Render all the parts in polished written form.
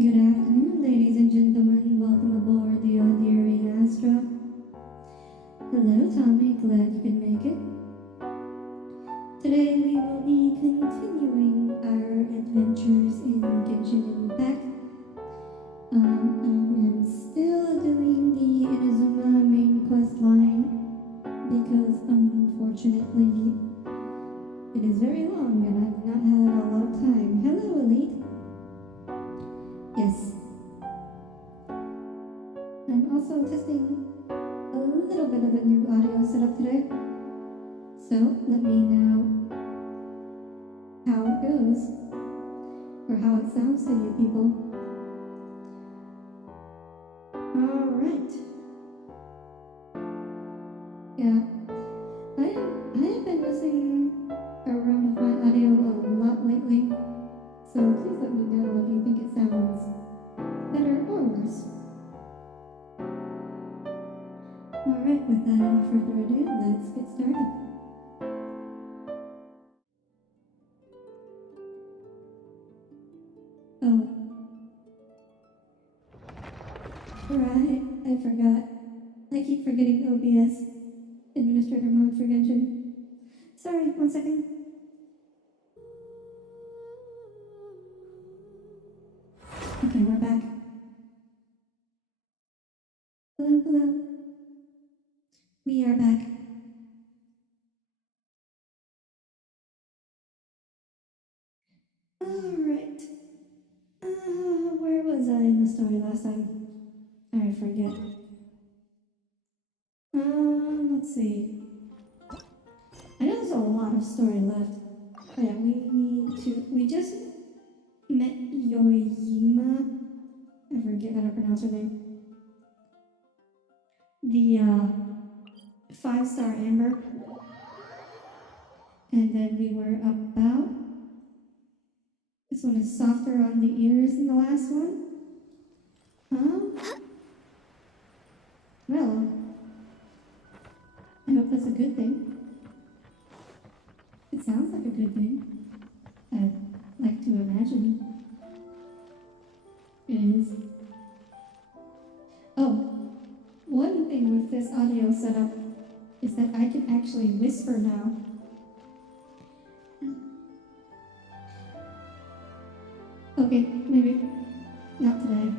Good afternoon, ladies and gentlemen. Welcome aboard the Dear Astra. Hello, Tommy. Glad you could make it. Today we will be continuing our adventures in Genshin Impact. I am still doing the Inazuma main quest line because unfortunately it is very long and I've not had a lot of time. Hello, Elite. Yes. I'm also testing a little bit of a new audio setup today. So let me know how it goes or how it sounds to you people. Alright. Yeah. I have been messing around with my audio a lot lately. So please let me know if you think it sounds better or worse. Alright, without any further ado, let's get started. Oh. Right, I forgot. I keep forgetting OBS. Administrator mode for Genshin. Sorry, 1 second. Okay, we're back. Hello, hello. We are back. Alright. Where was I in the story last time? I forget. Let's see. I know there's a lot of story left. Oh yeah, we just met Yoyima. I forget how to pronounce her name. The 5-star Amber. And then we were about... This one is softer on the ears than the last one. Well, I hope that's a good thing. It sounds like a good thing. I'd like to imagine it is. Oh, one thing with this audio setup is that I can actually whisper now. Okay, maybe not today.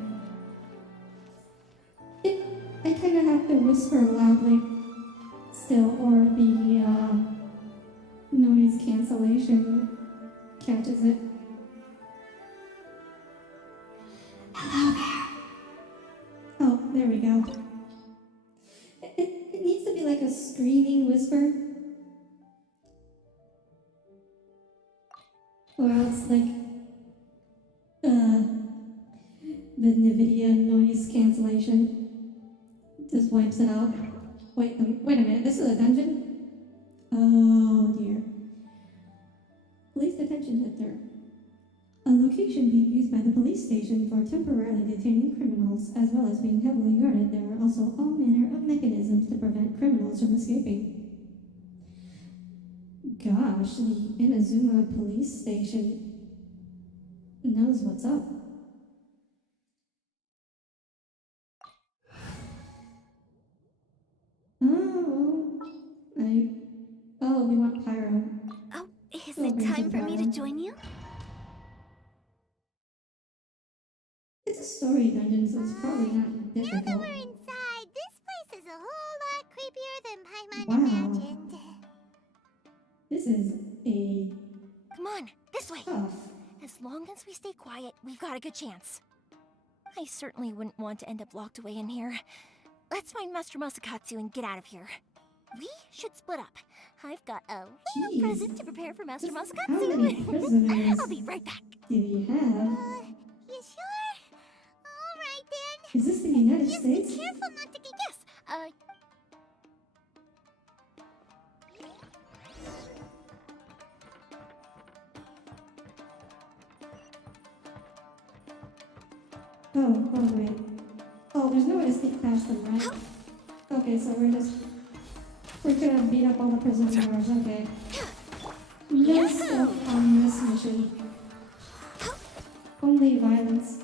I kind of have to whisper loudly still, or the noise cancellation catches it. Hello there. Oh, there we go. It needs to be like a screaming whisper. Or else like the NVIDIA noise cancellation just wipes it out. Wait a minute, this is a dungeon? Oh dear. Police detention center. A location being used by the police station for temporarily detaining criminals, as well as being heavily guarded. There are also all manner of mechanisms to prevent criminals from escaping. Gosh, the Inazuma police station knows what's up. Oh, we want Pyro. Oh, is it time for me to join you? It's a story dungeon, so it's probably not difficult. Now that we're inside, this place is a whole lot creepier than Paimon imagined. This is a... Come on, this way. tough. As long as we stay quiet, we've got a good chance. I certainly wouldn't want to end up locked away in here. Let's find Master Masakatsu and get out of here. We should split up. I've got a little present to prepare for Master Masakatsu. How many prisoners I'll be right back. do you have? You sure? All right then. Is this the United Just States? be careful not to get guess. Oh, wait. Oh, there's no way to sneak past them, right? Okay, so we're gonna beat up all the prisoners, okay. No stuff on this mission. Only violence.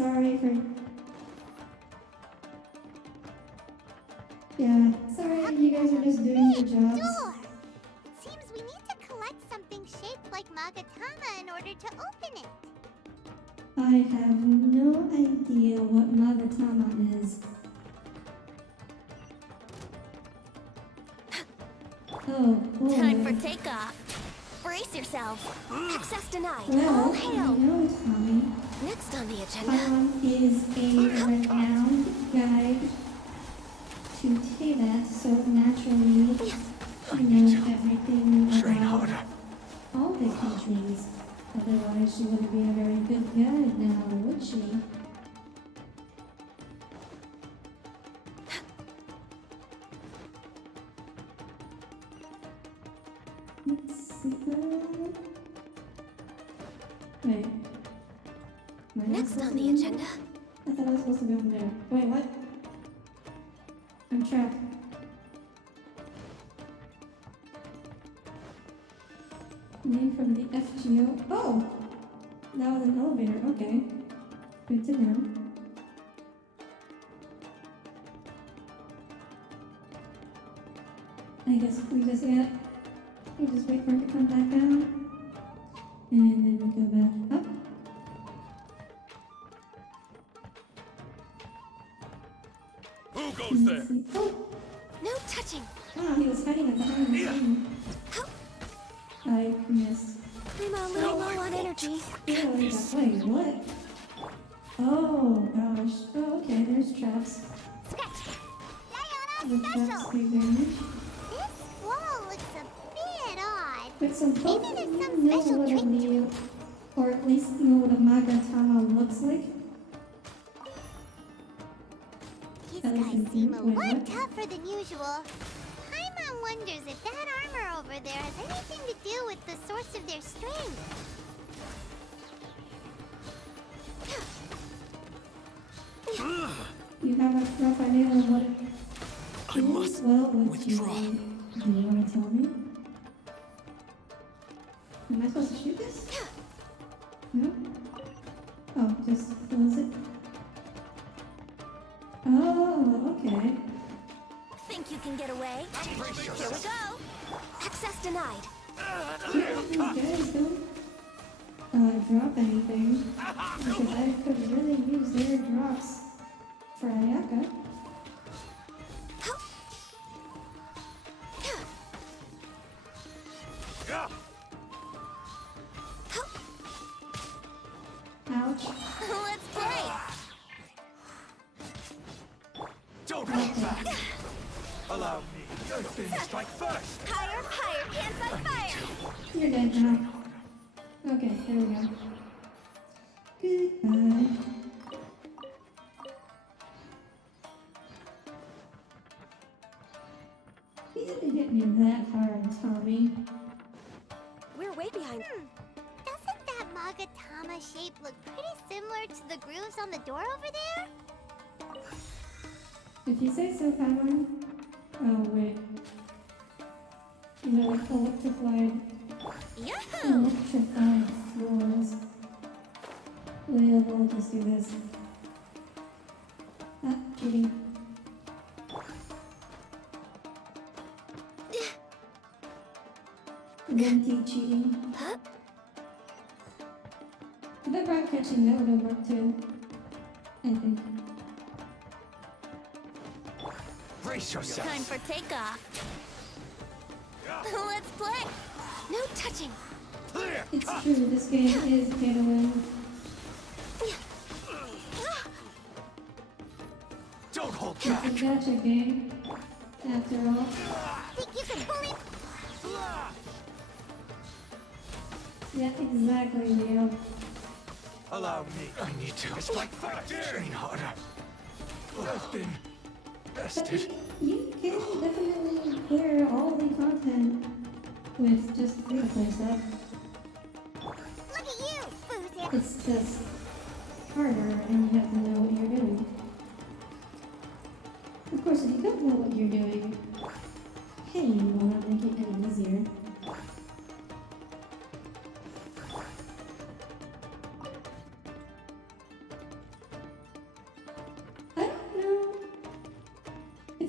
sorry for... Yeah, sorry, you guys are just doing your jobs. Door! It seems we need to collect something shaped like Magatama in order to open it. I have no idea what Magatama is. Oh, boy. Time for takeoff. Brace yourselves. Access denied. Well, All I hail. know, Tommy. Next on the agenda. Tom is a renowned guide to Teyvat, so naturally she knows everything about all the countries. Otherwise, she wouldn't be a very good guide now, would she? Let's see. Wait. Am I not Next supposed on to the be in agenda. there? I thought I was supposed to be over there. Wait, what? I'm trapped. Name from the FGO. Oh! That was an elevator. Okay. Good to know. I guess we just wait for it to come back down. And then we go back up. Who goes there? Oh! No touching. Wow, he was hiding behind the scene. I missed. I'm a little low on energy. Really? Wait, what? Oh gosh. Oh, okay, there's traps. The Diana traps Special! take damage. This wall looks a bit odd. But so both Maybe of there's you some know special what a trick to Neo, or at least know what a Magatama looks like. These That was guys seem a confusing. Wait, lot what? tougher than usual. Paimon wonders if that armor over there has anything to do with the source of their strength. You have a rough idea of what it I is? must Well, what you withdraw. do you want to tell me? Am I supposed to shoot this? No? Oh, just close it. Oh, okay. Think you can get away? Here we go. Access denied. These guys don't drop anything. Because I could really use their drops for Ayaka. Yeah. Ouch. Let's play. Don't hold back. Allow me. Earth Bend strike first. Higher, higher, hands on fire. You're dead now. Okay, there we go. Goodbye. You didn't hit me that hard, Tommy. We're way behind. Doesn't that Magatama shape look pretty similar to the grooves on the door over there? If you say so, Paimon. Oh, wait. You know, electrified Yahoo! floors. We'll just do this. Ah, cheating. Venti cheating. Huh? The rock catching, that would have worked too. I think. Brace yourself. Time for takeoff. Let's play. No touching. Clear. It's true, this game is pay to win. Don't hold It's a back. gacha game, after all. Think you can bully? Yeah, exactly, Leo. Allow me. I need to strike first. Train harder. I've been But bested. you can definitely clear all the content with just free-to-play stuff. Look at you, Boozy. It's just harder and you have to know what you're doing. Of course, if you don't know what you're doing, paying will not make it any easier.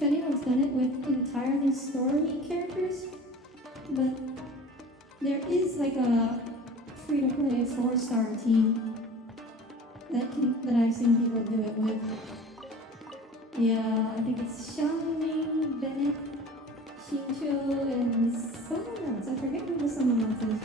if anyone's done it with entirely story characters, but there is like a free-to-play 4-star team that I've seen people do it with. Yeah, I think it's Xiangling, Bennett, Xingqiu, and someone else. I forget who the someone else is.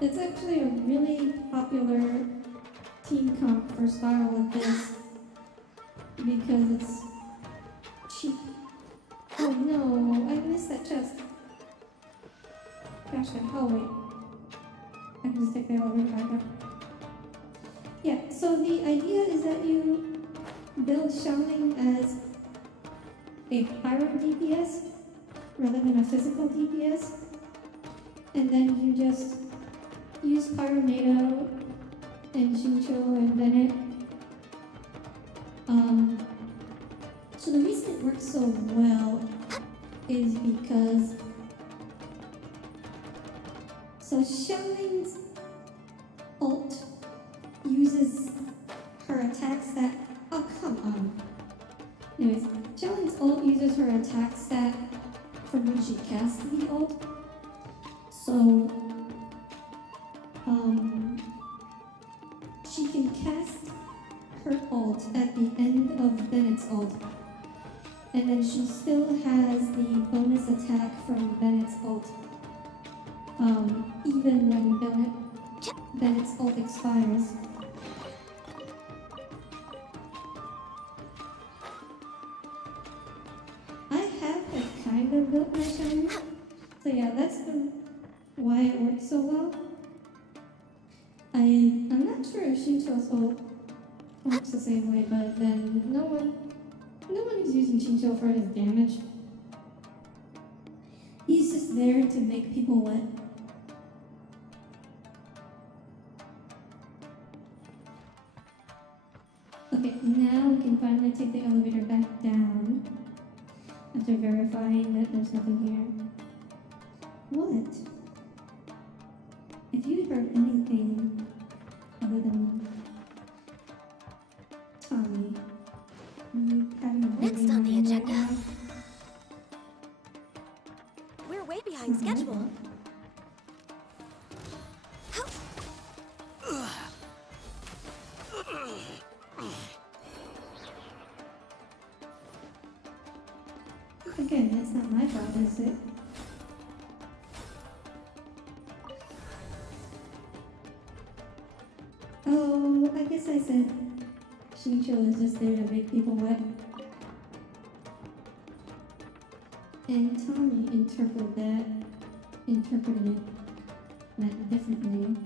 It's actually a really popular team comp for style like this because it's cheap. Oh no, I missed that chest. Gosh, oh wait. I can just take that over back up. Yeah, so the idea is that you build Xiangling as a pyro DPS rather than a physical DPS, and then you just use Pyronado and Xingqiu and Bennett. So the reason it works so well is because Xiangling's ult uses her attack stat. Oh, come on. Anyways, Xiangling's ult uses her attack stat from when she casts the ult. So, she can cast her ult at the end of Bennett's ult. And then she still has the bonus attack from Bennett's ult. Even when Bennett's ult expires. I have like kind of built my Xiangling. So yeah, that's why it works so well. I'm not sure if Xingqiu's ult works the same way, but then no one is using Xingqiu for his damage. He's just there to make people wet. Okay, now we can finally take the elevator back down after verifying that there's nothing here. What? If you heard anything other than Tommy, are you having a Next on the right agenda. now? We're way behind schedule. Again, that's not my fault, is it? Oh, I guess I said Xingqiu is just there to make people wet. And Tommy interpreted it that differently.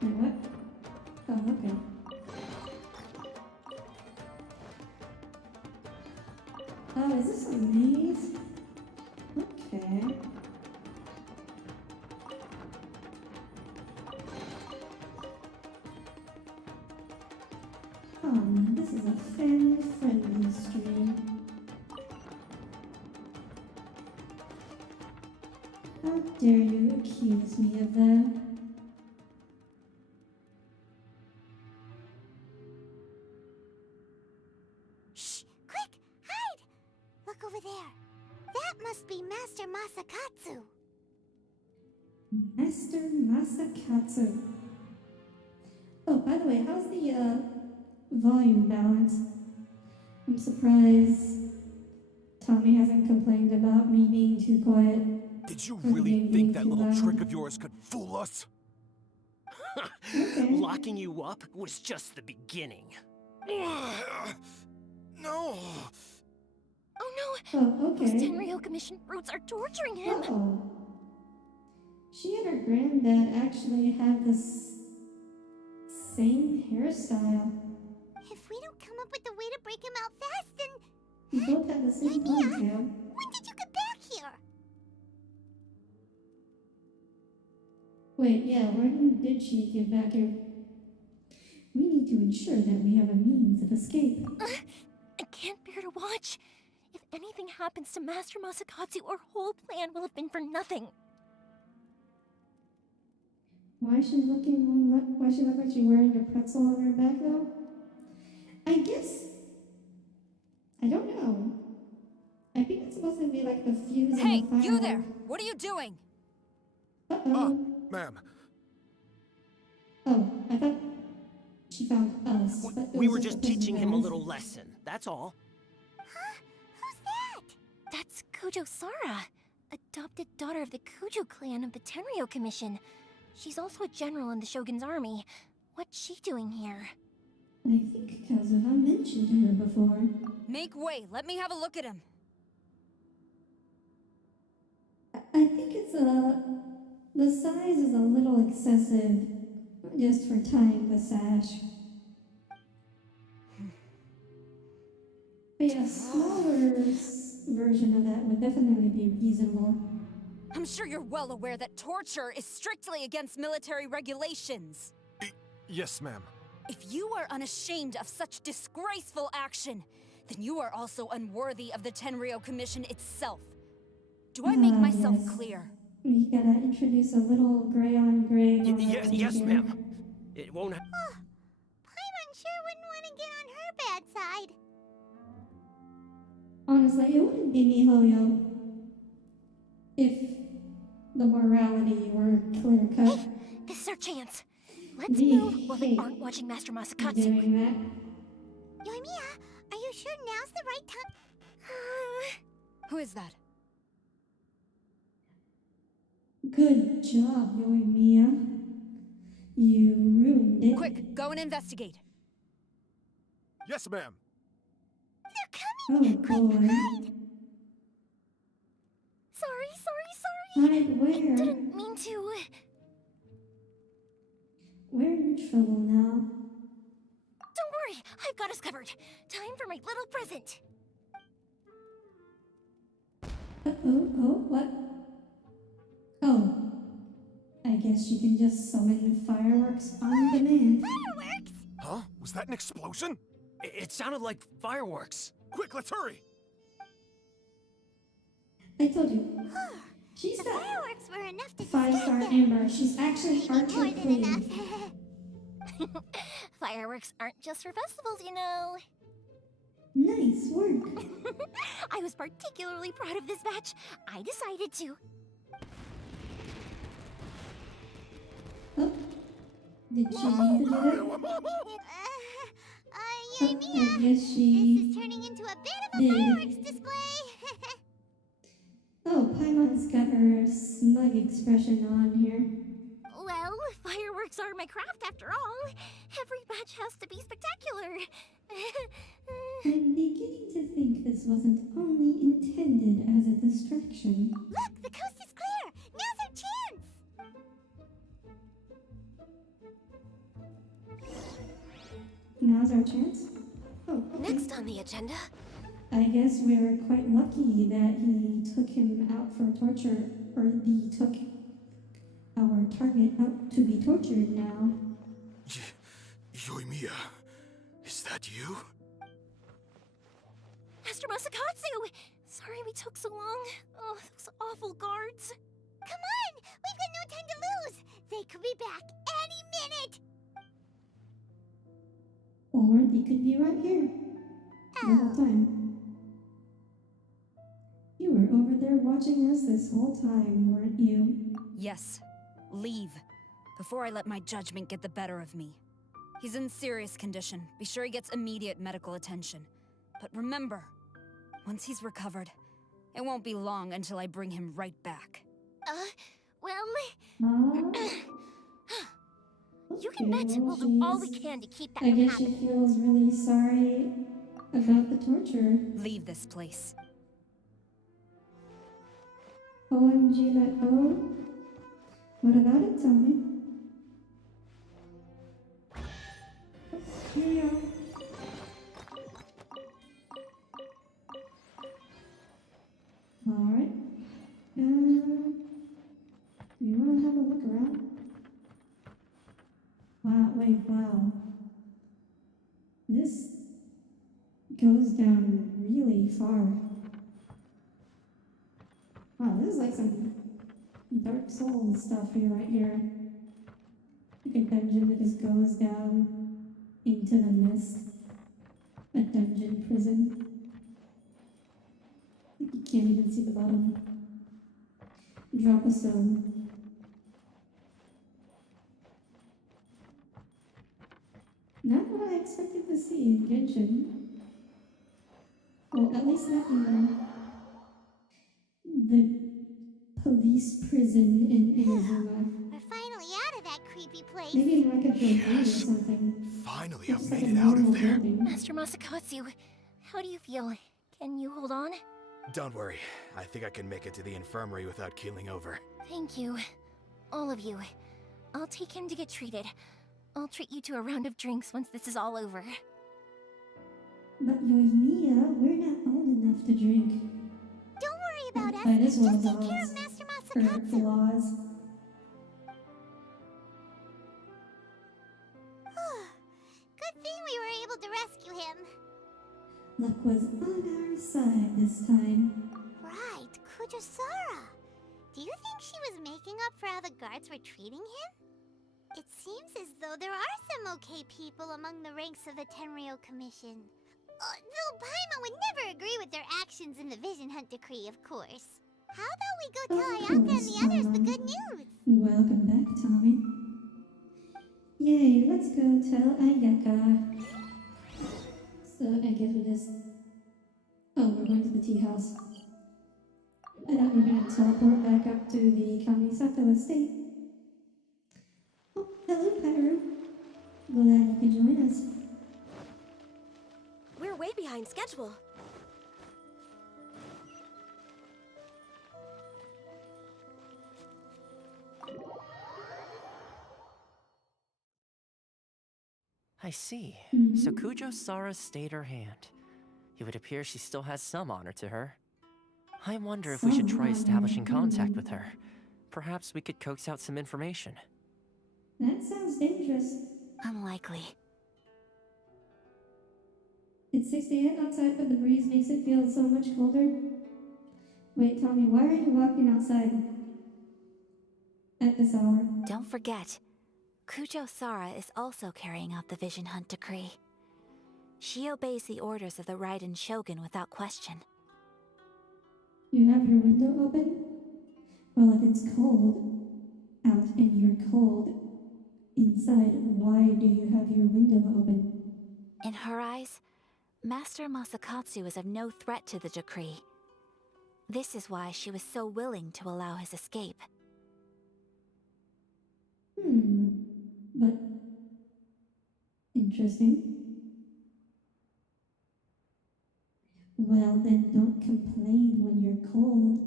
Wait, what? Oh, okay. Oh, is this a maze? Okay. This is a family-friendly stream. How dare you accuse me of that? Shh! Quick! Hide! Look over there. That must be Master Masakatsu. Master Masakatsu. Oh, by the way, how's the volume balance? I'm surprised Tommy hasn't complained about me being too quiet. Did you Or really being think that too little loud. trick of yours could fool us? Okay. Locking you up was just the beginning. No. Oh Oh, no! Those okay. Tenryou Commission brutes are torturing him! Uh-oh. She and her granddad actually have the same hairstyle. If we don't come up with a way to break him out fast, then... We both have the same ponytail. When did you get back here? Wait, yeah, when did she get back here? We need to ensure that we have a means of escape. I can't bear to watch. If If anything happens to Master Masakatsu, our whole plan will have been for nothing. Why is she look like she's wearing a pretzel on her back though? I guess I don't know. I think it's supposed to be like the fuse Hey, in the fire. you there! What are you doing? Uh-oh. Ma'am. Oh, I thought she found us. but it We was were just just the person teaching who him a asked. little lesson, that's all. Huh? Who's that? That's Kujo Sara, adopted daughter of the Kujo clan of the Tenryo Commission. She's also a general in the Shogun's army. What's she doing here? I think Kazuha mentioned her before. Make way, let me have a look at him. I think it's the size is a little excessive just for tying the sash. But yeah, a smaller version of that would definitely be reasonable. I'm sure you're well aware that torture is strictly against military regulations. Yes, ma'am. If you are unashamed of such disgraceful action, then you are also unworthy of the Tenryo Commission itself. Do I make myself Yes. clear? We gotta introduce a little gray on gray. Yes, ma'am. It won't Paimon sure wouldn't want to get on her bad side. Honestly, it wouldn't be MiHoYo if the morality were clear cut. This is our chance. Let's We move while they hate aren't watching Master Masakatsu. doing that. Yoimiya, are you sure now's the right time? Who is that? Good job, Yoimiya. You ruined it. Quick, go and investigate. Yes, ma'am. Oh boy. Sorry. Hide where? Didn't mean to. We're in trouble now. Don't worry, I've got us covered. Time for my little present. Oh, what? Oh. I guess you can just summon fireworks on demand. Fireworks? Huh? Was that an explosion? It sounded like fireworks. Quick, let's hurry. I told you. She's The got fireworks were enough to 5-star scare them. Amber. She's actually Maybe more Archer than Queen. enough. Fireworks aren't just for festivals, you know. Nice work. I was particularly proud of this batch. I decided to. Oh. Did she mean to do that? I Yoimiya, guess this she is turning into a bit of a did. fireworks display. Oh, Paimon's got her smug expression on here. Well, fireworks are my craft after all. Every batch has to be spectacular. I'm beginning to think this wasn't only intended as a distraction. Look, the coast is clear. Now's our chance. Now's our chance. Oh, okay. Next on the agenda. I guess we were quite lucky that he took him out for torture, or he took our target out to be tortured now. Yoimiya, is that you? Master Masakatsu! Sorry we took so long. Oh, those awful guards. Come on, we've got no time to lose. They could be back any minute. Or he could be right here the whole Oh, time. You were over there watching us this whole time, weren't you? Yes. Leave. Before I let my judgment get the better of me. He's in serious condition. Be sure he gets immediate medical attention. But remember, once he's recovered, it won't be long until I bring him right back. Well, Ah, you can bet okay, we'll well, do all we she's- can to keep that I from guess she happening. feels really sorry about the torture. Leave this place. OMG, let go. What about it, Tommy? Here you go. Alright. You want to have a look around? Wow. This goes down really far. Wow, this is like some Dark Souls stuff here, right here. Like a dungeon that just goes down into the mist. A dungeon prison. You can't even see the bottom. Drop a stone. Not what I expected to see in Genshin. Well, at least not in the police prison in Inazuma. We're finally out of that creepy place. Maybe in like a domain or Yes. something. Finally, It's I've like made a it out normal of there. building. Master Masakatsu, how do you feel? Can you hold on? Don't worry. I think I can make it to the infirmary without keeling over. Thank you. All of you. I'll take him to get treated. I'll treat you to a round of drinks once this is all over. But Yoimiya, we're not old enough to drink. Don't worry about us. By this Just world's take care laws. of Master Or Masakatsu. laws. Good thing we were able to rescue him. Luck was on our side this time. Right, Kujosara. Do you think she was making up for how the guards were treating him? It seems as though there are some okay people among the ranks of the Tenryou Commission. Though Paimon would never agree with their actions in the Vision Hunt Decree, of course. How about we go tell Of Ayaka and course, the others the Mama. good news? Welcome back, Tommy. Yay, let's go tell Ayaka. So I guess we just... Oh, we're going to the tea house. I thought we were going to teleport back up to the Kamisato estate. Oh, hello, Pyro. Glad you could join us. We're way behind schedule. I see. Mhm. So Kujo-Sara stayed her hand. It would appear she still has some honor to her. I wonder if we should try Some establishing honor, contact with her. Perhaps we could coax out some information. That sounds dangerous. Unlikely. It's 68 outside, but the breeze makes it feel so much colder. Wait, Tommy, why are you walking outside at this hour? Don't forget, Kujo-Sara is also carrying out the Vision Hunt Decree. She obeys the orders of the Raiden Shogun without question. You have your window open? Well, if it's cold out and you're cold inside, why do you have your window open? In her eyes, Master Masakatsu is of no threat to the decree. This is why she was so willing to allow his escape. But interesting. Well, then don't complain when you're cold.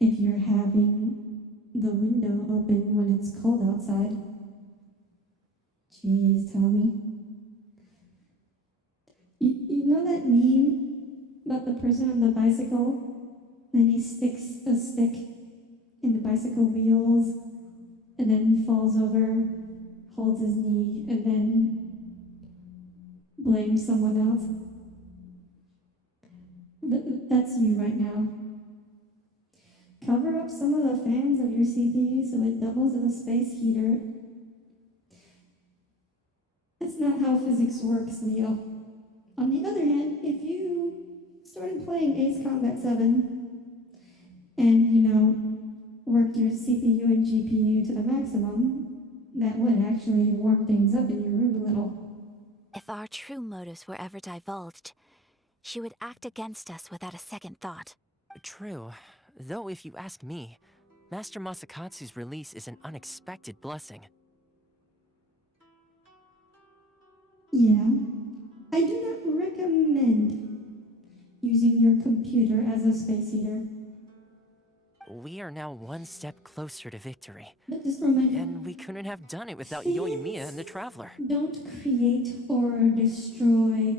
If you're having the window open when it's cold outside. Jeez, Tommy. You know that meme about the person on the bicycle? And he sticks a stick in the bicycle wheels and then falls over, holds his knee, and then blames someone else. That's you right now. Cover up some of the fans of your CPU so it doubles as a space heater. That's not how physics works, Leo. On the other hand, if you started playing Ace Combat 7 and, worked your CPU and GPU to the maximum, that would actually warm things up in your room a little. If our true motives were ever divulged, she would act against us without a second thought. True. Though if you ask me, Master Masakatsu's release is an unexpected blessing. Yeah, I do not recommend using your computer as a space heater. We are now one step closer to victory. But just remind And we couldn't have done it without Yoimiya and the Traveler. Don't create or destroy,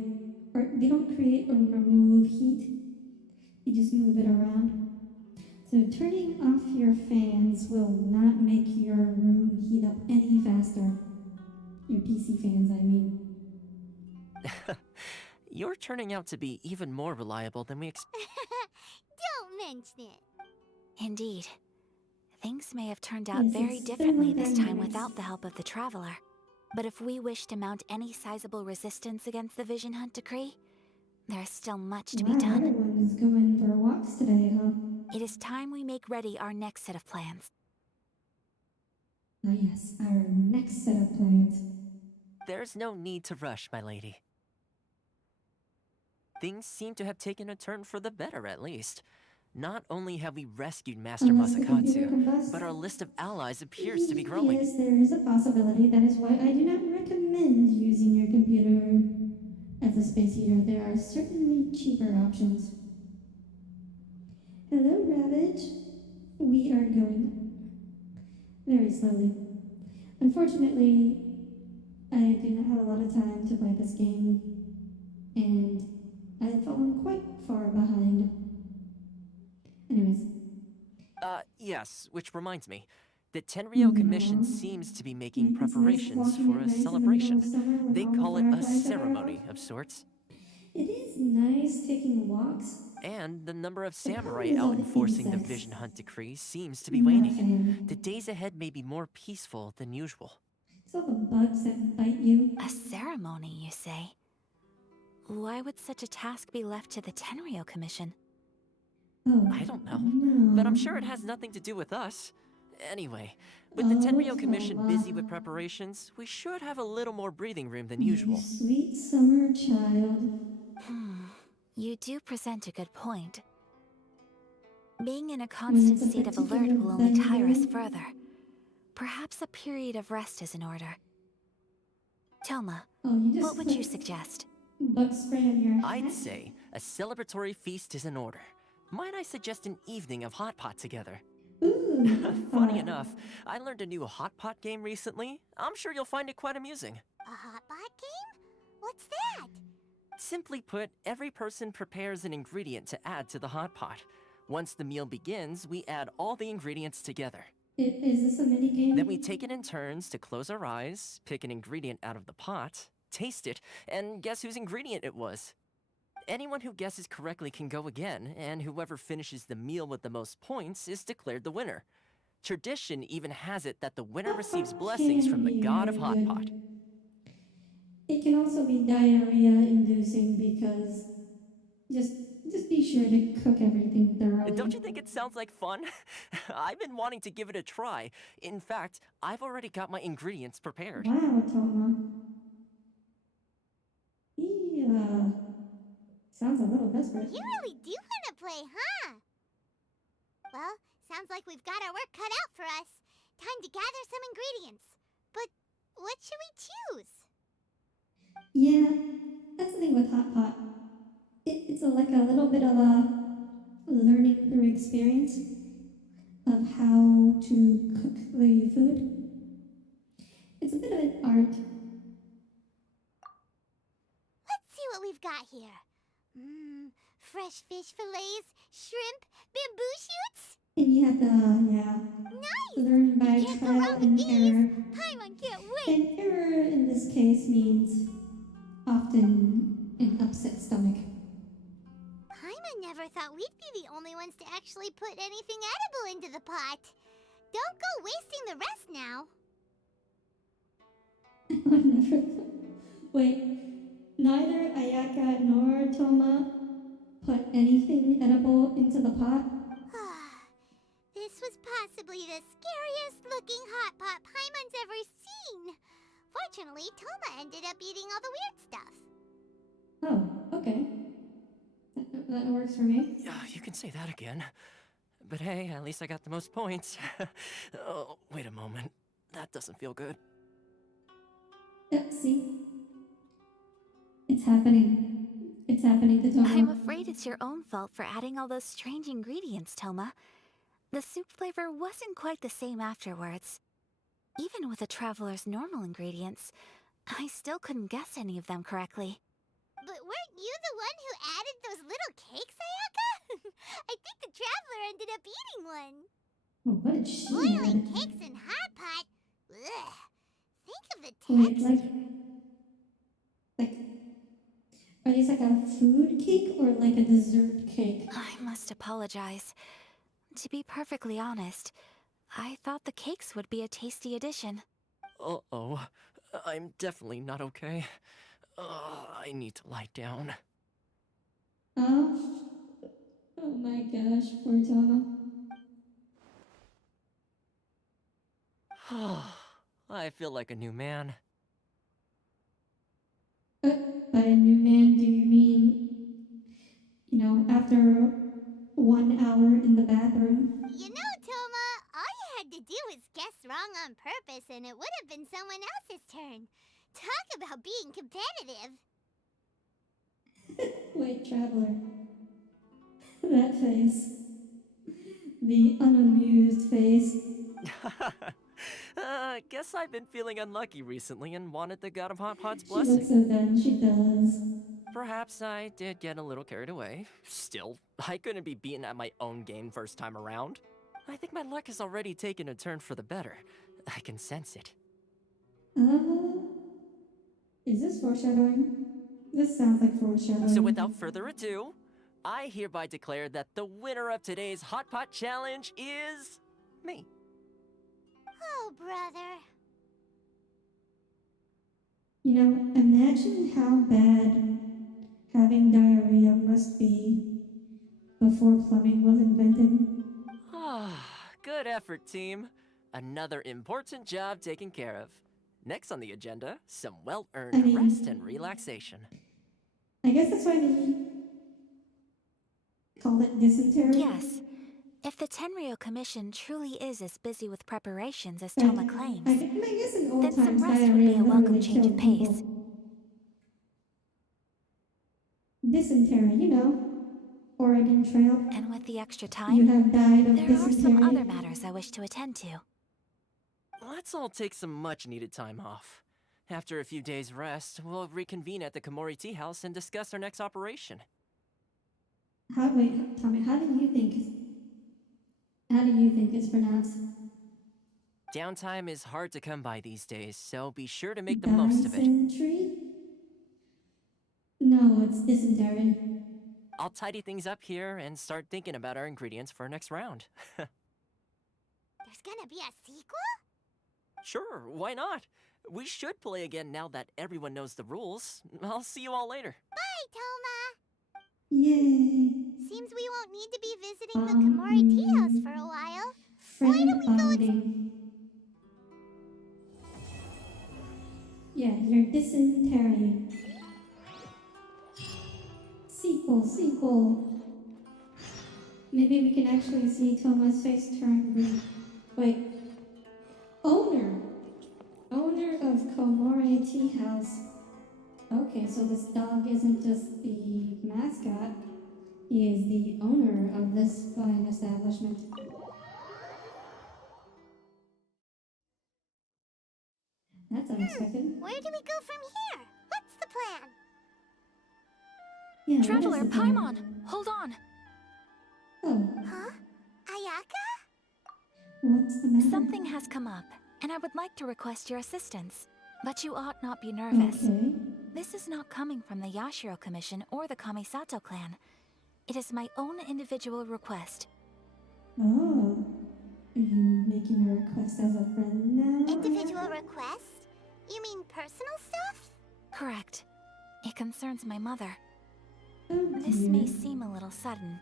or they don't create or remove heat. They just move it around. So turning off your fans will not make your room heat up any faster. Your PC fans, I mean. You're turning out to be even more reliable than we expected. Don't mention it. Indeed. Things may have turned out Yes, very it's differently this time thermodynamics. without the help of the Traveler. But if we wish to mount any sizable resistance against the Vision Hunt decree, there is still much to be Wow, done. everyone's going for walks today, huh? It is time we make ready our next set of plans. Ah yes, our next set of plans. There's no need to rush, my lady. Things seem to have taken a turn for the better, at least. Not only have we rescued Master Unless the computer Masakatsu, combusts. but our list of allies appears to be growing. Yes, there is a possibility. That is why I do not recommend using your computer as a space heater. There are certainly cheaper options. Hello, Ravage. We are going very slowly. Unfortunately, I do not have a lot of time to play this game, and I have fallen quite far behind. Anyways. Yes, which reminds me. The Tenryou Commission seems to be making preparations for a celebration. They call it a ceremony of sorts. It is nice taking walks. And the number of The problem samurai is all out the enforcing the insects. Vision Hunt decree seems to be Not a waning. fan. The days ahead may be more peaceful than usual. It's all the bugs that bite you. A ceremony, you say? Why would such a task be left to the Tenryou Commission? Oh, I don't know, no. but I'm sure it has nothing to do with us. Anyway, with the Tenryou Commission busy with preparations, we should have a little more breathing room than You usual. sweet summer child. You do present a good point. Being in a it's constant a state of alert particular will only tire us bugbear. further. Perhaps a period of rest is in order. Toma, Oh, you just what would you put suggest? bug spray on your hat? I'd say a celebratory feast is in order. Might I suggest an evening of hot pot together? Ooh, Funny hot. enough, I learned a new hot pot game recently. I'm sure you'll find it quite amusing. A hot pot game? What's that? Simply put, every person prepares an ingredient to add to the hot pot. Once the meal begins, we add all the ingredients together. Is this a mini game? Then we take it in turns to close our eyes, pick an ingredient out of the pot, taste it, and guess whose ingredient it was. Anyone who guesses correctly can go again, and whoever finishes the meal with the most points is declared the winner. Tradition even has it that the winner receives blessings from the god of hot pot. It can also be diarrhea-inducing because just be sure to cook everything thoroughly. Don't you think it sounds like fun? I've been wanting to give it a try. In fact, I've already got my ingredients prepared. Wow, Toma. Sounds a little desperate. You really do want to play, huh? Well, sounds like we've got our work cut out for us. Time to gather some ingredients. But what should we choose? Yeah, that's the thing with hot pot. It's like a little bit of a learning through experience of how to cook the food. It's a bit of an art. Let's see what we've got here. Fresh fish fillets, shrimp, bamboo shoots. And you have to, Nice! learn by You can't go trial wrong with and these. error. Paimon can't wait. And error in this case means often an upset stomach. Paimon never thought we'd be the only ones to actually put anything edible into the pot. Don't go wasting the rest now. Wait, neither Ayaka nor Toma put anything edible into the pot? This was possibly the scariest looking hot pot Paimon's ever seen. Fortunately, Toma ended up eating all the weird stuff. Oh, okay. That works for me. Yeah, you can say that again. But hey, at least I got the most points. Oh, wait a moment. That doesn't feel good. See? It's happening. It's happening to Toma. I'm afraid it's your own fault for adding all those strange ingredients, Toma. The soup flavor wasn't quite the same afterwards. Even with the Traveler's normal ingredients, I still couldn't guess any of them correctly. But weren't you the one who added those little cakes, Ayaka? I think the Traveler ended up eating one. Oh, what did she Boiling add? cakes in hot pot? Ugh. Think of the Wait, texture. Are these like a food cake or like a dessert cake? I must apologize. To be perfectly honest, I thought the cakes would be a tasty addition. Uh-oh. I'm definitely not okay. I need to lie down. Oh, oh my gosh, poor Toma. I feel like a new man. By a new man, do you mean, after 1 hour in the bathroom? You know, Toma, all you had to do was guess wrong on purpose and it would have been someone else's turn. Talk about being competitive. Wait, Traveler. That face. The unamused face. Guess I've been feeling unlucky recently and wanted the God of Hot Pot's She looks blessing. so done, she does. Perhaps I did get a little carried away. Still, I couldn't be beaten at my own game first time around. I think my luck has already taken a turn for the better. I can sense it. Is this foreshadowing? This sounds like foreshadowing. So without further ado, I hereby declare that the winner of today's Hot Pot Challenge is me. Oh, brother. Imagine how bad having diarrhea must be before plumbing was invented. Good effort, team. Another important job taken care of. Next on the agenda, some well-earned rest and relaxation. I guess that's why they call it dysentery. Yes. If the Tenryo Commission truly is as busy with preparations as Right. Toma claims, I guess in old then some times rest would diarrhea be a welcome literally change of killed pace. people. Dysentery, Oregon Trail. And with the extra You time, have died of there dysentery. are some other matters I wish to attend to. Let's all take some much-needed time off. After a few days' rest, we'll reconvene at the Komori Tea House and discuss our next operation. Wait, Tommy, how do you think it's pronounced? Downtime is hard to come by these days, so be sure to make the most of it. Dysentery? No, it's dysentery. I'll tidy things up here and start thinking about our ingredients for our next round. There's gonna be a sequel? Sure, why not? We should play again now that everyone knows the rules. I'll see you all later. Bye, Toma. Yay. Seems we won't need to be visiting the Komori Tea House for a while. Friend bonding. Yeah, you're dysentery. Sequel. Maybe we can actually see Toma's face turn green. Wait. Owner of Komori Tea House. Okay, so this dog isn't just the mascot. He is the owner of this fine establishment. That's unexpected. Where do we go from here? What's the plan? Yeah, what is Traveler, the plan? Paimon, hold on. Oh, Huh? Ayaka? what's the matter? Something has come up, and I would like to request your assistance. But you ought not be nervous. Okay. This is not coming from the Yashiro Commission or the Kamisato clan. It is my own individual request. Oh. Are you making a request as a friend now? Individual request? You mean personal stuff? Correct. It concerns my mother. Oh, This dear. may seem a little sudden,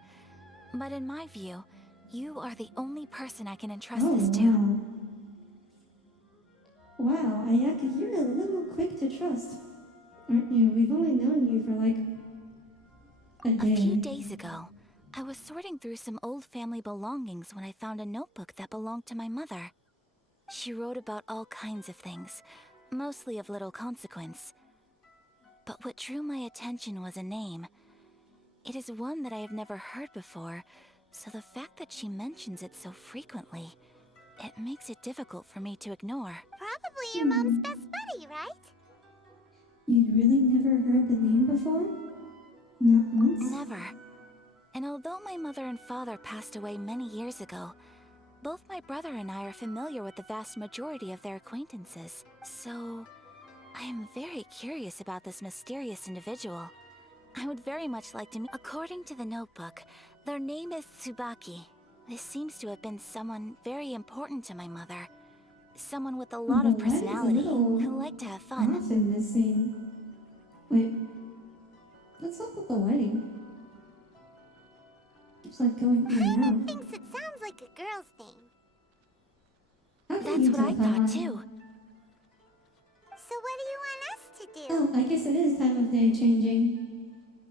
but in my view, you are the only person I can entrust Oh, this to. wow. Wow, Ayaka, you're a little quick to trust, aren't you? We've only known you for like a day. A few days ago, I was sorting through some old family belongings when I found a notebook that belonged to my mother. She wrote about all kinds of things, mostly of little consequence. But what drew my attention was a name. It is one that I have never heard before, so the fact that she mentions it so frequently, it makes it difficult for me to ignore. Probably your mom's best buddy, right? You'd really never heard the name before? Not once? Never. And although my mother and father passed away many years ago, both my brother and I are familiar with the vast majority of their acquaintances. So, I am very curious about this mysterious individual. I would very much like to meet. According to the notebook, their name is Tsubaki. This seems to have been someone very important to my mother. Someone with a lot of personality who liked to have fun. Off in this scene. Wait, what's up with the lighting? It's like going in and out. Thinks it sounds like a girl's name. How can That's you what I tell, thought Paimon? too. So what do you want us to do? Oh, I guess it is time of day changing.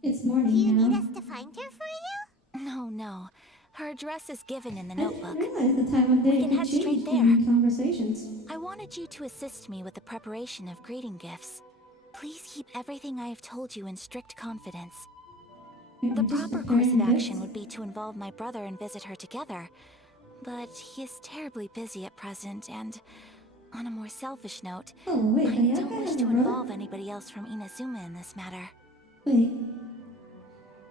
It's morning Do you now. need us to find her for you? No. Her address is given in the I didn't notebook. realize the time of day We can could head change straight during there. conversations. I wanted you to assist me with the preparation of greeting gifts. Please keep everything I have told you in strict confidence. Wait, The we're just proper course of preparing action gifts? would be to involve my brother and visit her together. But he is terribly busy at present, and on a more selfish note, Oh, wait, I Ayaka don't wish has to a brother? involve anybody else from Inazuma in this matter. Wait.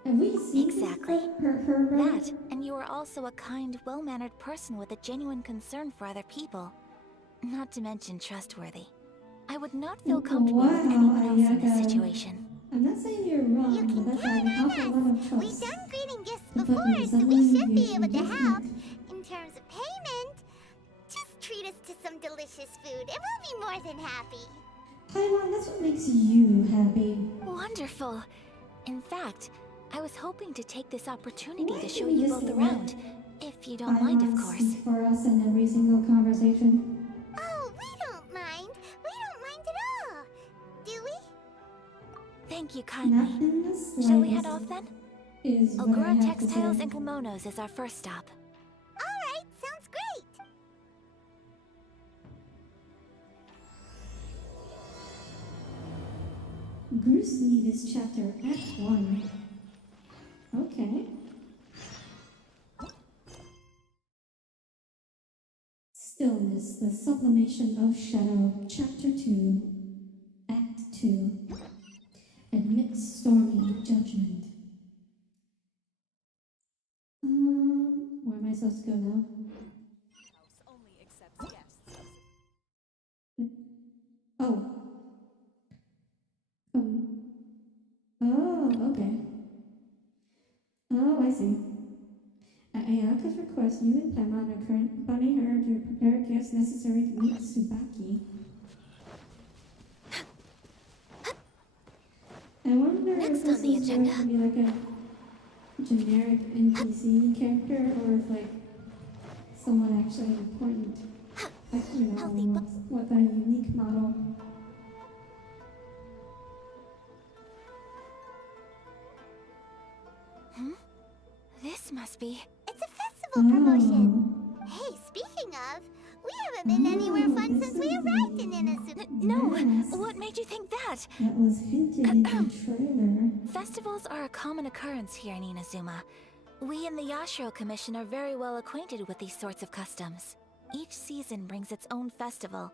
Have we seen Exactly. her brother? That, and you are also a kind, well-mannered person with a genuine concern for other people. Not to mention trustworthy. I would not feel comfortable with Wow, anyone else in this Ayaka. situation. I'm not saying you're wrong, You can but that's count an on awful us. lot of trust. We've done greeting gifts to put before, in so we someone should be you able to just help. met. In terms of payment, just treat us to some delicious food, and we'll be more than happy. Paimon, that's what makes you happy. Wonderful. In fact, I was hoping to take this opportunity Why to do show we you just both let around. If you don't mind, of Paimon course. speak for us in every single conversation. Oh, we don't mind. We don't mind at all. Do we? Thank you Not kindly. in the slightest. Shall we head off then? Is what I Ogura have to Textiles say. and Kimonos is our first stop. Alright, sounds great. Bruce Lee, this chapter, Act 1. Okay. Stillness, the sublimation of shadow, Chapter 2, Act 2. Admit stormy judgment. Where am I supposed to go now? Only accepts guests. Oh. Oh, okay. Oh, I see. At Ayaka's request, you and Paimon are accompanying her to prepare gifts necessary to meet Tsubaki. I wonder Next if on this the is agenda. going to be like a generic NPC character, or if like someone actually important. Like, you know, Healthy with a unique model. This must be... It's a festival promotion. Oh. Hey, speaking of, we haven't been anywhere fun this since we is arrived the- in Inazuma. No! Yes. What made you think that? That was hinted in the trailer. Festivals are a common occurrence here in Inazuma. We in the Yashiro Commission are very well acquainted with these sorts of customs. Each season brings its own festival,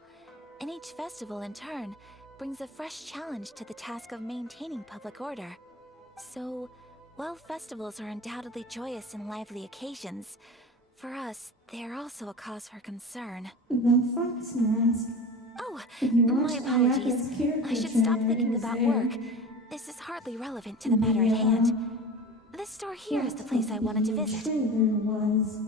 and each festival in turn brings a fresh challenge to the task of maintaining public order. So, while festivals are undoubtedly joyous and lively occasions, for us, they are also a cause for concern. The Fox Mask. Oh, If you my watch apologies. Ayaka's character I should stop trailer, thinking it is about there. work. This is hardly relevant to the matter at hand. This store here is the place I wanted to visit. The trailer was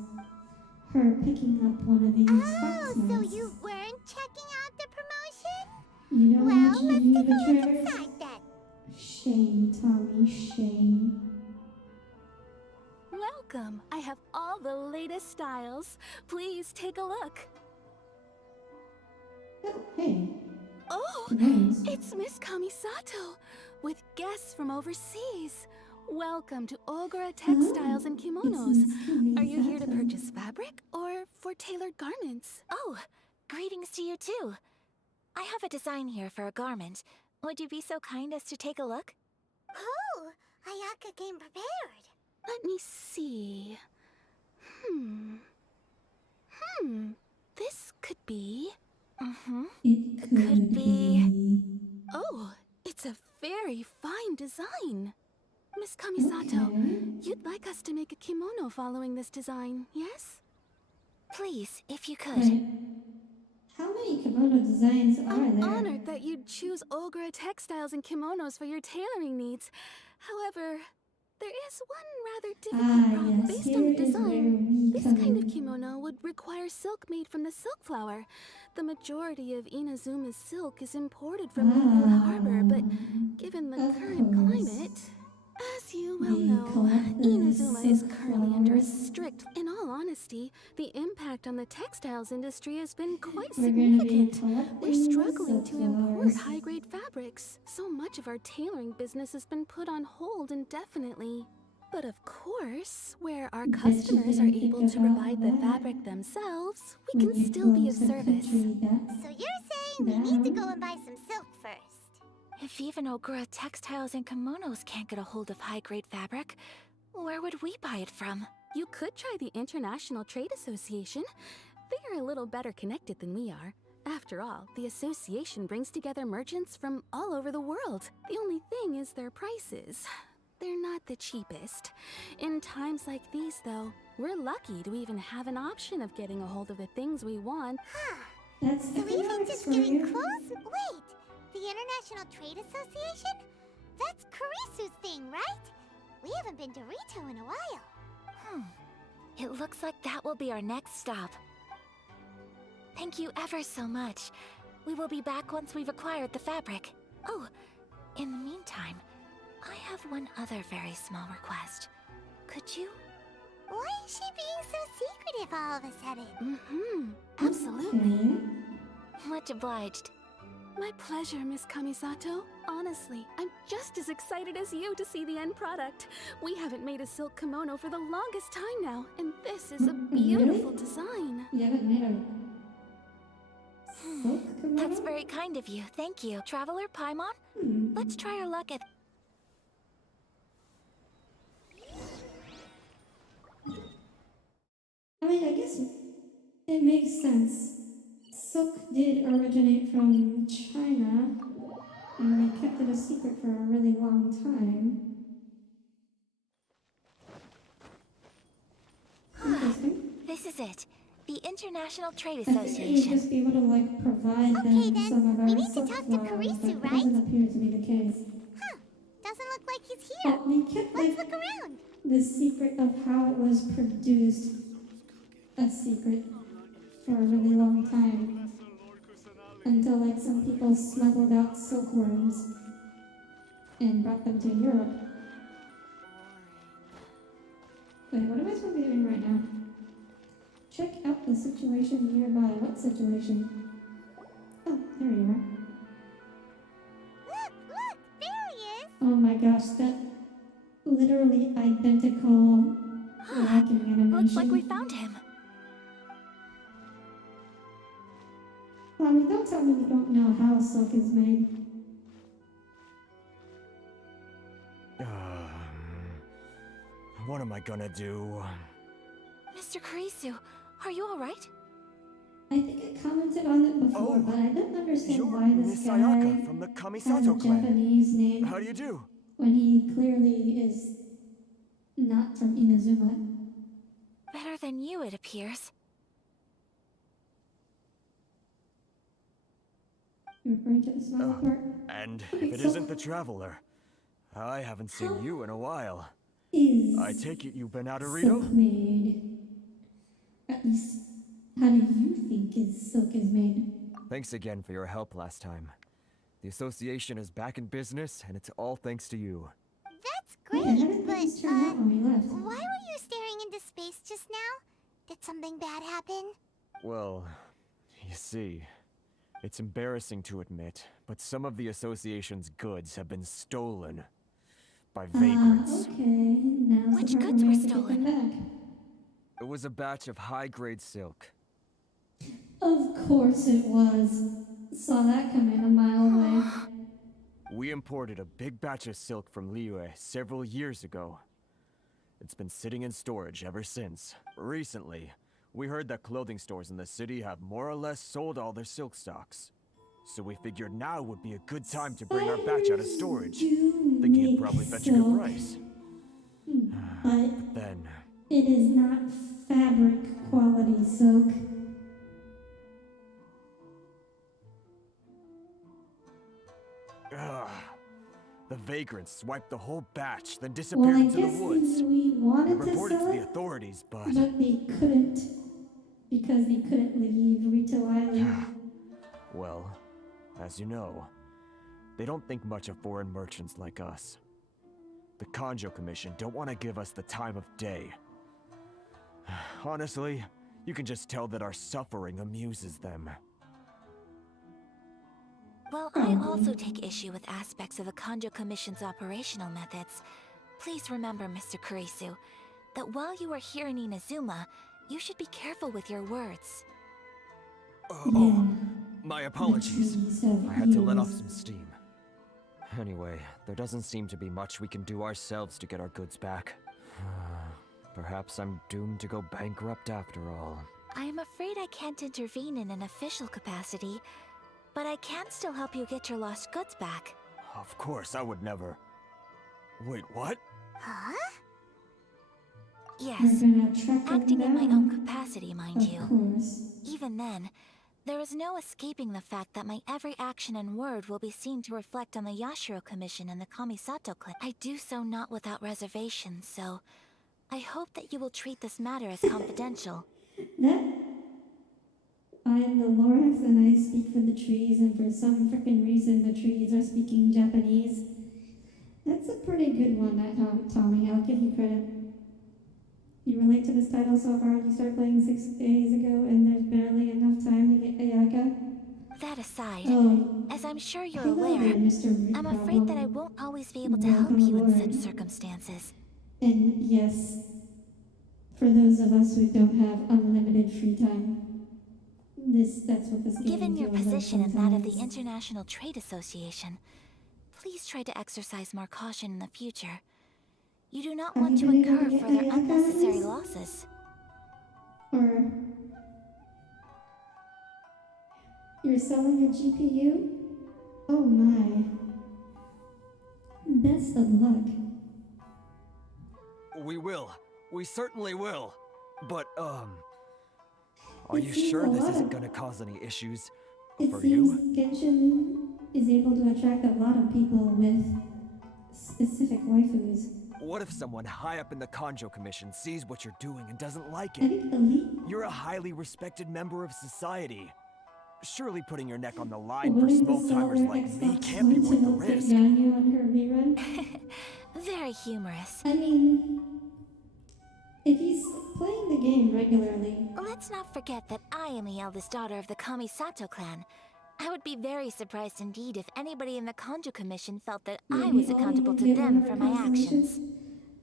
her picking up one of these Oh, Fox so masks. you weren't checking out the promotion? You don't Well, want you to let's view take a the look trailers? inside then. Shame, Tommy, shame. Welcome! I have all the latest styles. Please take a look. Oh, hey. Oh, Nice. it's Miss Kamisato with guests from overseas. Welcome to Ogura Textiles and Kimonos. Are you here to purchase fabric or for tailored garments? Oh, greetings to you too. I have a design here for a garment. Would you be so kind as to take a look? Oh, Ayaka came prepared. Let me see. This could be... It could be. Oh, it's a very fine design. Miss Kamisato, Okay. you'd like us to make a kimono following this design, yes? Please, if you could. Right. How many kimono designs are I'm there? honored that you'd choose Ogura Textiles and Kimonos for your tailoring needs. However, there is one rather difficult problem yes, based here on the is where design. we This come kind of in. kimono would require silk made from the silk flower. The majority of Inazuma's silk is imported from Liyue Harbor, but given the of current course. climate, as you well They know, collect the Inazuma is silk currently under a flowers. strict. In all honesty, the impact on the textiles industry has been quite We're gonna be significant. collecting We're the struggling silk to import flowers. high-grade fabrics. So much of our tailoring business has been put on hold indefinitely. But of course, where our Bet you customers are didn't think able to about provide the that fabric themselves, we when can you still be of closed the service. country down. So you're saying we need to go and buy some silk first? If even Ogura textiles and kimonos can't get a hold of high-grade fabric, where would we buy it from? You could try the International Trade Association. They are a little better connected than we are. After all, the association brings together merchants from all over the world. The only thing is their prices. They're not the cheapest. In times like these, though, we're lucky to even have an option of getting a hold of the things we want. That's So even economics just for getting you. clothes? Wait, the International Trade Association? That's Karisu's thing, right? We haven't been to Rito in a while. It looks like that will be our next stop. Thank you ever so much. We will be back once we've acquired the fabric. Oh, in the meantime, I have one other very small request. Could you? Why is she being so secretive all of a sudden? Absolutely. Okay. Much obliged. My pleasure, Miss Kamisato. Honestly, I'm just as excited as you to see the end product. We haven't made a silk kimono for the longest time now, and this is a beautiful Really? design. You haven't made a silk kimono? That's very kind of you. Thank you. Traveler Paimon, let's try our luck at... I mean, I guess it makes sense. Silk did originate from China, and they kept it a secret for a really long time. Interesting. This is it. The International Trade I think we'd Association. just be able to, like, provide Okay, them then. some of our We need to silk talk to flowers, Kurisu, but it right? doesn't appear to be the case. Doesn't look like he's here. But we kept, Let's like, look around. the secret of how it was produced a secret for a really long time. Until, like, some people smuggled out silkworms and brought them to Europe. Wait, what am I supposed to be doing right now? Check out the situation nearby. What situation? Oh, there you are. Look, there he is. Oh my gosh, that literally identical walking animation. Looks like we found him. I mean, don't tell me you don't know how silk is made. What am I gonna do? Mr. Kurisu, are you alright? I think I commented on it before, Oh, but I don't understand You're why this Miss guy Ayaka from the has a Kamisato clan. Japanese name How do you do? when he clearly is not from Inazuma. Better than you, it appears. You're referring to the smiley part? And Okay, if it so- isn't the Traveler, I haven't seen you in a while. Is I take it you've been out of silk Rito? made? At least, how do you think silk is made? Thanks again for your help last time. The association is back in business, and it's all thanks to you. That's Yeah, great, how did but, things turn out when we left? why were you staring into space just now? Did something bad happen? Well, you see, it's embarrassing to admit, but some of the association's goods have been stolen by vagrants. Okay, now's Which the part goods where we were have to get them back. It was a batch of high-grade silk. Of course it was. Saw that coming a mile away. We imported a big batch of silk from Liyue several years ago. It's been sitting in storage ever since. Recently, we heard that clothing stores in the city have more or less sold all their silk stocks. So we figured now would be a good time to bring our batch out of storage. Thinking it'd probably fetch a good price. But Then, it is not fabric quality silk. ugh, the The vagrants swiped the whole batch, then Well, disappeared I into the guess woods. we They wanted to reported sell to the it, authorities, but... but they couldn't because they couldn't leave Rito Island. Well, as you know, they don't think much of foreign merchants like us. The Kanjo Commission don't want to give us the time of day. Honestly, you can just tell that our suffering amuses them. Well, I also take issue with aspects of the Kanjo Commission's operational methods. Please remember, Mr. Kurisu, that while you are here in Inazuma, you should be careful with your words. Oh, my apologies. trees have I had to let off ears. some steam. Anyway, there doesn't seem to be much we can do ourselves to get our goods back. Perhaps I'm doomed to go bankrupt after all. I am afraid I can't intervene in an official capacity, but I can still help you get your lost goods back. Of course, I would never... Wait, what? Huh? We're Yes, gonna track them acting in my down. own capacity, mind Of you. course. Even then, there is no escaping the fact that my every action and word will be seen to reflect on the Yashiro Commission and the Kamisato clan. I do so not without reservation, so I hope that you will treat this matter as confidential. That I am the Lorax and I speak for the trees, and for some frickin' reason the trees are speaking Japanese. That's a pretty good one, Tommy. I'll give you credit. You relate to this title so hard you started playing 6 days ago and there's barely enough time to get Ayaka? That aside, Oh, as I'm sure you're hello aware, there, Mr. I'm afraid that I won't always be able to help Welcome you in aboard. such circumstances. And yes, for those of us who don't have unlimited free time, that's what this game Given your feels like position and that of the sometimes. International Trade Association, please try to exercise more caution in the future. You do not Have want you to been able to incur get further Ayaka unnecessary items? losses. Or you're selling a GPU? Oh my. Best of luck. We will. We certainly will. But, are It you seems sure a this lot isn't of- gonna cause any issues It for seems you? Genshin is able to attract a lot of people with specific waifus. What if someone high up in the Kanjo Commission sees what you're doing and doesn't like I it? think Elite You're a highly respected member of society. Surely putting your neck on the line for willing to small sell timers her like me Xbox can't be One worth to the help take risk. Ganyu on her rerun. Very humorous. I mean, if he's playing the game regularly, Let's not forget that I am the eldest daughter of the Kamisato clan. I would be very surprised indeed if anybody in the Kanjo Commission felt that I maybe was I'll accountable even to get one them of for her my actions. constellations.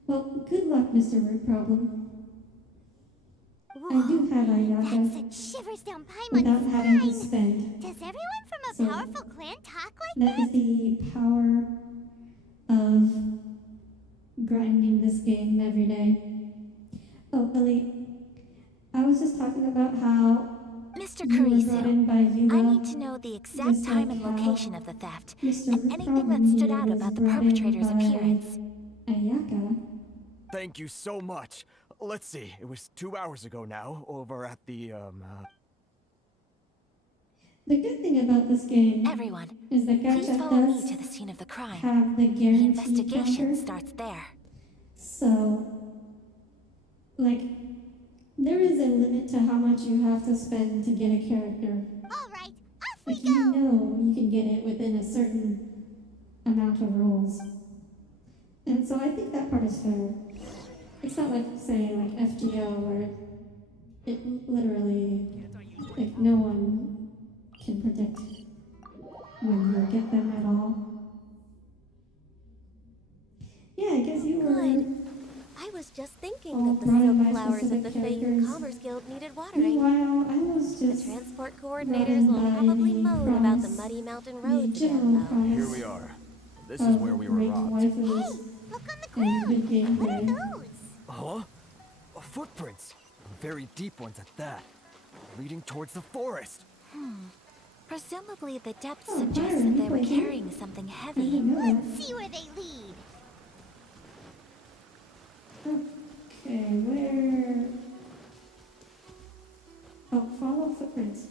Well, good luck, Mr. Word Problem. I do have That Ayaka sent shivers down without Paimon's having to spine. spend. Does everyone from a So, powerful clan talk like That is the power of grinding this game every day. Oh, Elite, I was just talking about how Mr. you were brought Kurisu, in by Yuga. I need to know the exact just time like and how location of the theft, Mr. and Word anything Problem that stood here out was about the brought in perpetrator's by appearance. Ayaka. Thank you so much. Let's see, it was 2 hours ago now, over at the, The good thing about this game Everyone, is that please Gacha follow me does to the scene of the crime. have the The guaranteed investigation counter. starts there. So, like, there is a limit to how much you have to spend to get a character. All right, off we Like, you go. know you can get it within a certain amount of rolls. And so I think that part is fair. It's not like, say, like FGO, where it literally, like, no one can predict when you'll get them at all. Yeah, I guess you were... Good. I was just thinking all that the brought in silk by flowers of the specific Feyun characters. Commerce Guild needed watering. Meanwhile, I was The just transport brought coordinators in will by probably the moan about the promise, muddy mountain the roads general again, though. promise here we are. This of is where we were great robbed. waifus Hey, look on the and ground. good What are gameplay. those? Huh? Footprints. Very deep ones at that. Leading towards the forest. Presumably, the depth Oh, suggests Byron, that they you were play too? carrying something I heavy. didn't know that. Let's see where they lead. Okay, where... Oh, follow footprints.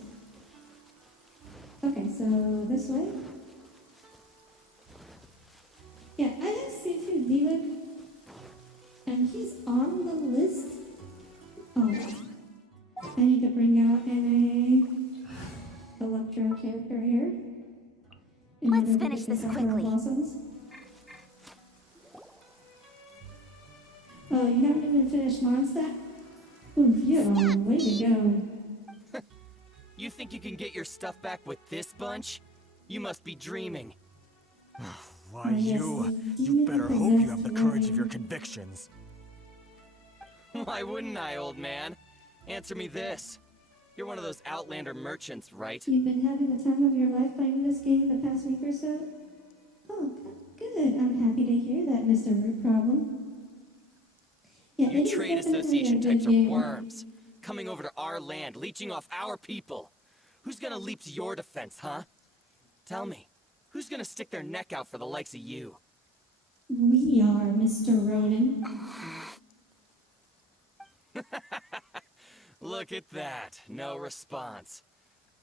Okay, so this way? I need to bring out an Electro character here. in Let's order to finish get this Sakura quickly. Blossoms. Oh, you haven't even finished Mondstadt? Oof, yeah, way to go. You think you can get your stuff back with this bunch? You must be dreaming. Why, Yes, you better hope you have the courage of your demon-possessed convictions. Why wouldn't I, old man? Answer me this. You're one of those Outlander merchants, right? You've been having the time of your life playing this game the past week or so? Oh, good. I'm happy to hear that, Mr. Root Problem. Yeah, You it is trade definitely association a good types are game. worms. Coming over to our land, leeching off our people. Who's gonna leap to your defense, huh? Tell me, who's gonna stick their neck out for the likes of you? We are, Mr. Ronan. Look at that. No response.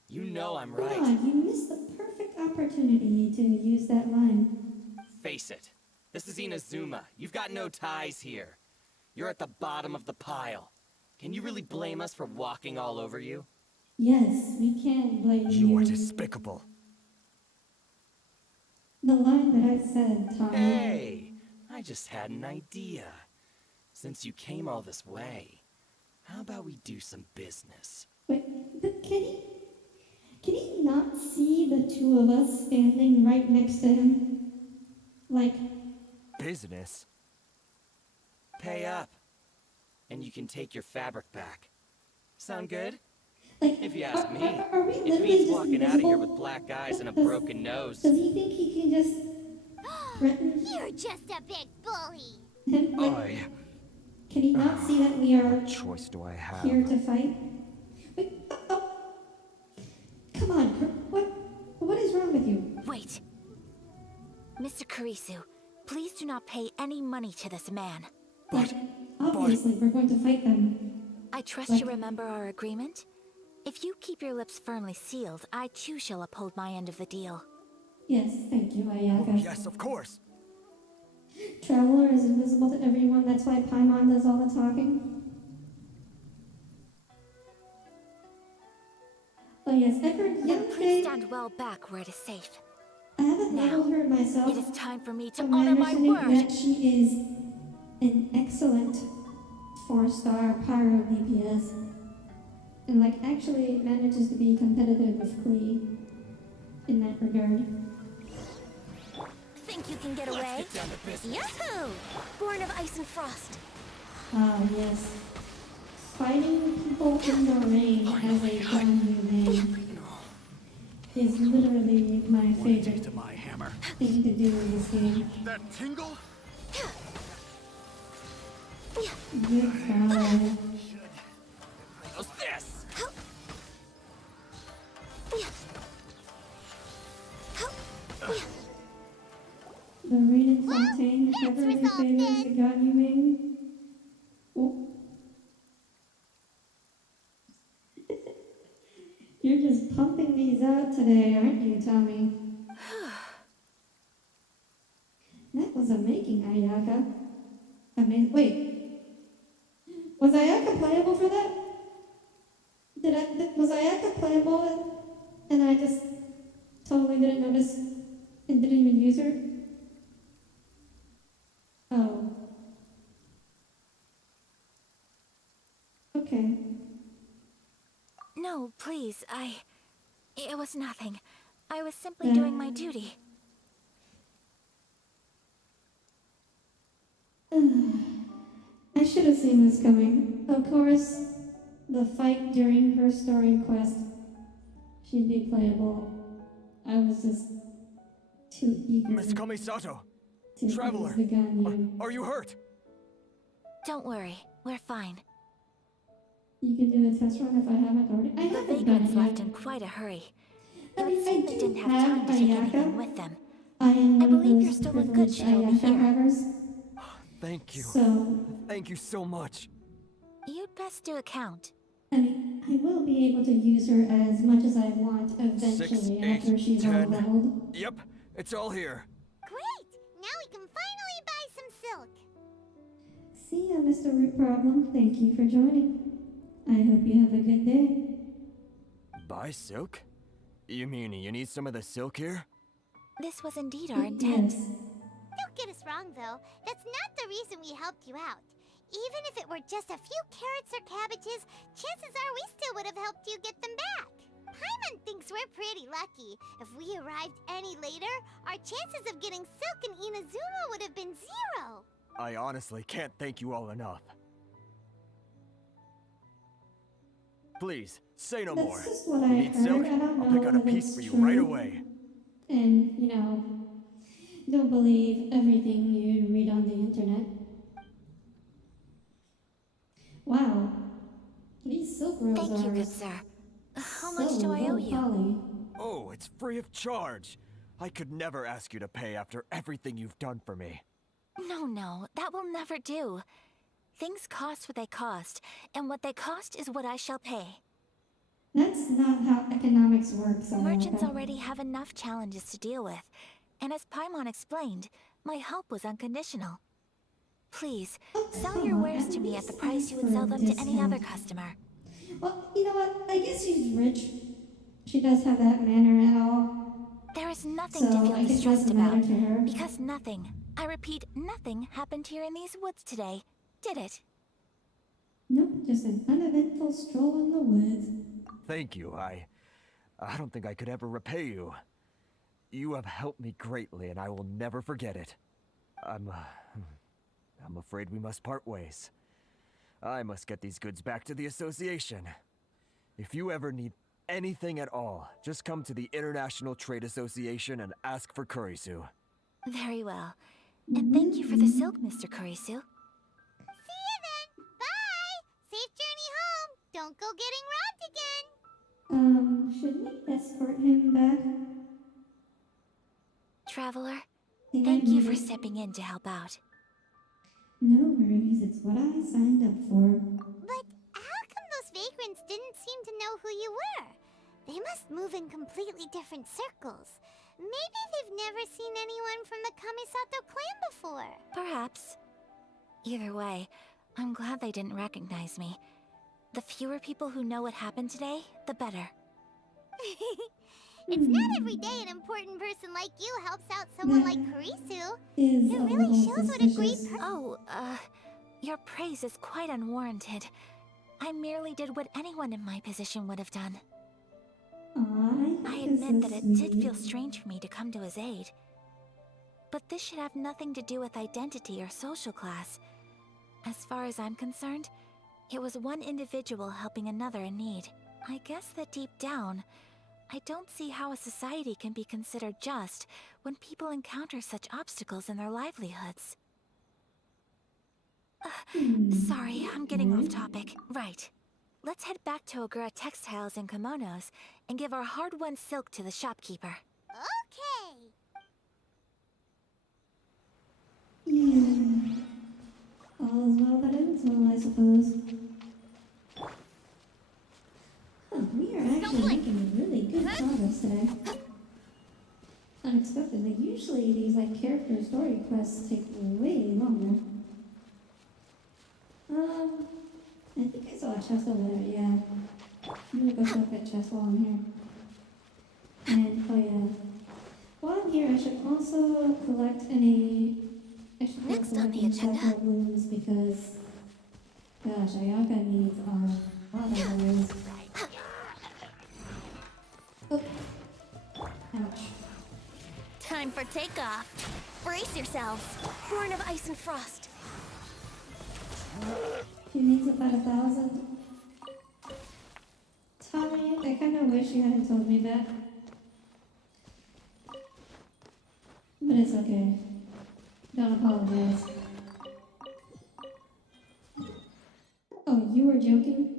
You know I'm Come right. on, you missed the perfect opportunity to use that line. Face it. This is Inazuma. You've got no ties here. You're at the bottom of the pile. Can you really blame us for walking all over you? Yes, we can't blame you. You are despicable. The line that I said, Tommy. Hey! I just had an idea. Since you came all this way, how about we do some business? Wait, but can he not see the two of us standing right next to him? Like, Business? Pay up. And you can take your fabric back. Sound good? like, If you ask me, are we it literally means just walking out of here invisible? with black eyes and a Does- broken nose. Does he think he can just threaten You're just a big bully. him? Like, I... can he not see that we are What choice do I have? here to fight? Wait, oh. Come on, what is wrong with you? Wait. Mr. Kurisu, please do not pay any money to this man. Like, obviously, we're going to fight them. I trust Like- you remember our agreement? If you keep your lips firmly sealed, I too shall uphold my end of the deal. Yes, thank you, Oh, Ayaka. yes, of course. Traveler is invisible to everyone, that's why Paimon does all the talking. Oh yes, I've heard Then please Yamate. stand well back where it is safe. I haven't Now, leveled her myself, It is time for me to but my honor my understanding word. that she is an excellent 4-star pyro DPS. And like actually manages to be competitive with Klee in that regard. Think you can get Let's away? get down to business. Yahoo! Born of ice and frost. Ah yes. Fighting people in the rain as a Ganyu main is literally my favorite To my hammer. thing to do in this game. That tingle? Good God. How's this? The Raiden Fontaine, if That's ever your resolved favorite is the Ganyu main. Oh. You're just pumping these out today, aren't you, Tommy? That was a making, Ayaka. I mean, wait. Was Ayaka playable for that? Was Ayaka playable and I just totally didn't notice and didn't even use her? Oh. Okay. No, please, It was nothing. I was simply doing my duty. I should have seen this coming. Of course, the fight during her story quest, she'd be playable. I was just too eager Miss Kamisato, to Traveler, use the gun. are you hurt? Don't worry, we're fine. You can do the test run if I haven't already. I The haven't done vagrants it left yet. in quite a hurry. I It mean, would seem I they do didn't have time to take have anything Ayaka. with them. I am I one of believe you're those still in good privileged shape Ayaka here. havers. Thank you. So, Thank you so much. You'd best do a count. I mean, I will be able to use her as much as I want eventually 6, 8, after she's all 10. leveled. Yep, it's all here. Great! Now we can finally buy some silk. See ya, Mr. Root Problem. Thank you for joining. I hope you have a good day. Buy silk? You mean you need some of the silk here? This was indeed our intent. Yes. Don't get us wrong, though. That's not the reason we helped you out. Even if it were just a few carrots or cabbages, chances are we still would have helped you get them back. Paimon thinks we're pretty lucky. If we arrived any later, our chances of getting silk in Inazuma would have been 0. I honestly can't thank you all enough. Please, say no more. That's just what I Need heard. silk? I don't I'll pick know out a if piece it's for you true. right away. And, don't believe everything you read on the internet. Wow. These silk rolls Thank you, are good sir. How so much do I owe low you? quality. Oh, it's free of charge. I could never ask you to pay after everything you've done for me. No, that will never do. Things cost what they cost, and what they cost is what I shall pay. That's not how economics works. Merchants already have enough challenges to deal with, and as Paimon explained, my help was unconditional. Please, sell your wares to me at the price you would sell them to any other customer. Well, you know what? I guess she's rich. She does have that manner at all. There is nothing to So, feel I guess it distressed doesn't matter about, to her. because nothing, I repeat, nothing happened here in these woods today, did it? Nope, just an uneventful stroll in the woods. Thank you. I don't think I could ever repay you. You have helped me greatly, and I will never forget it. I'm afraid we must part ways. I must get these goods back to the association. If you ever need anything at all, just come to the International Trade Association and ask for Kurisu. Very well. And thank you for the silk, Mr. Kurisu. See you then. Bye. Safe journey home. Don't go getting robbed again. Should we escort him back? Traveler, Think I thank you need for it? stepping in to help out. No worries, it's what I signed up for. But how come those vagrants didn't seem to know who you were? They must move in completely different circles. Maybe they've never seen anyone from the Kamisato clan before. Perhaps. Either way, I'm glad they didn't recognize me. The fewer people who know what happened today, the better. It's not every day an important person like you helps out someone like Kurisu. Is It a really little shows what a great suspicious. Oh, your praise is quite unwarranted. I merely did what anyone in my position would have done. I admit that it did feel strange for me to come to his aid. But this should have nothing to do with identity or social class. As far as I'm concerned, it was one individual helping another in need. I guess that deep down, I don't see how a society can be considered just when people encounter such obstacles in their livelihoods. Sorry, I'm getting off topic. Right. Let's head back to Ogura Textiles and Kimonos and give our hard-won silk to the shopkeeper. Okay. Yeah. All's well that ends well, I suppose. Huh, we are actually making really good progress today. Unexpectedly, usually these character story quests take way longer. I think I saw a chest over there, yeah. I'm gonna go check that chest while I'm here. And, oh yeah. While I'm here, I should also collect any... Next on the agenda. Blooms because, gosh, Ayaka needs a lot of those. Oh. Ouch. Time for takeoff. Brace yourselves. Born of ice and frost. She needs about 1,000. Tommy, I kind of wish you hadn't told me that. But it's okay. Don't apologize. Oh, you were joking?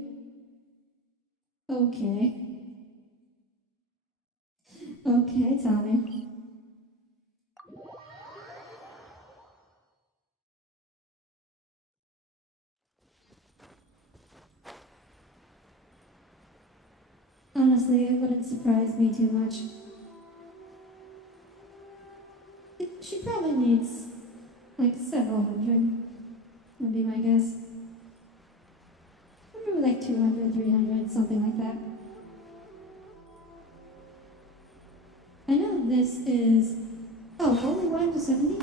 Okay. Okay, Tommy. Honestly, it wouldn't surprise me too much. She probably needs several hundred, would be my guess. Maybe 200. 300, something like that. I know this is... Oh, only 1 to 70?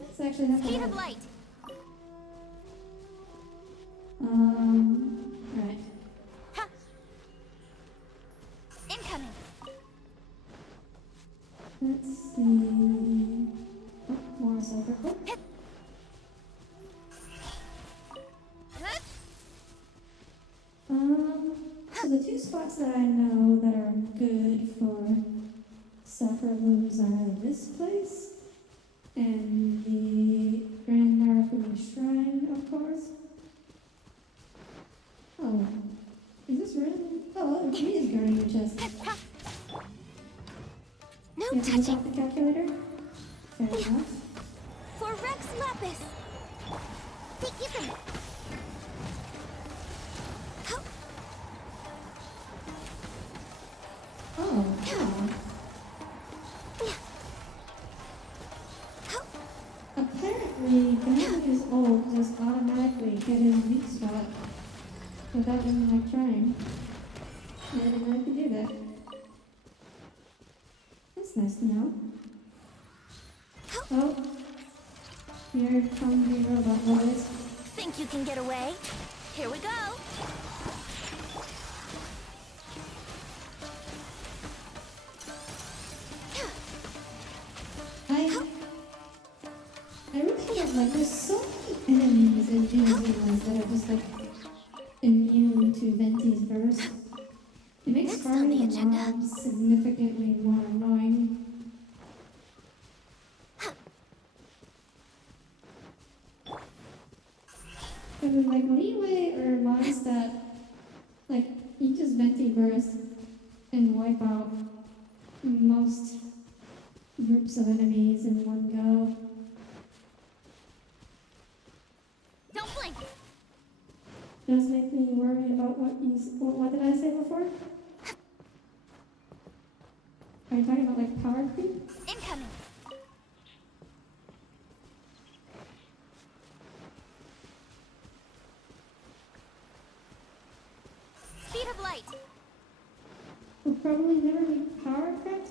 That's actually not Speed bad. of light. Right. Ha. Incoming. Let's see... Oh, more silver. Oh. So the 2 spots that I know that are good for soccer looms are this place and the Grand Narukuni Shrine, of course. Oh, is this really? Oh, it is guarding the chest. No You have to look touching. off the calculator? Fair enough. For Rex Lapis. Take you from Oh, wow. Apparently, Genshin is old just automatically hit his weak spot without even like trying. I didn't know I could do that. That's nice to know. Oh, here comes the robot boys. Think you can get away? Here we go. I really don't like, there's so many enemies in Inazuma that are just like immune to Venti's burst. It makes Next on farming the the agenda. mobs significantly more annoying. But with like Leeway or Mondstadt, like you just Venti burst and wipe out most groups of enemies in one go. Don't blink. Does make me worry about what did I say before? Are you talking about like power creep? Incoming. Speed of light. Will probably never be power crept?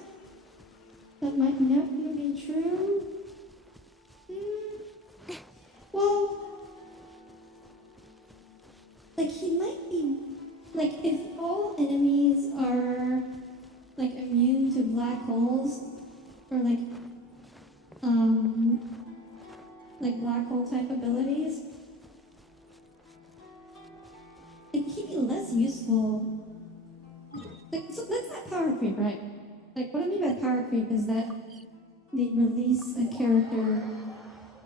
That might never be true. Well, like he might be, like if all enemies are like immune to black holes or like black hole type abilities, it can be less useful. Like, so that's not power creep, right? Like, what I mean by power creep is that they release a character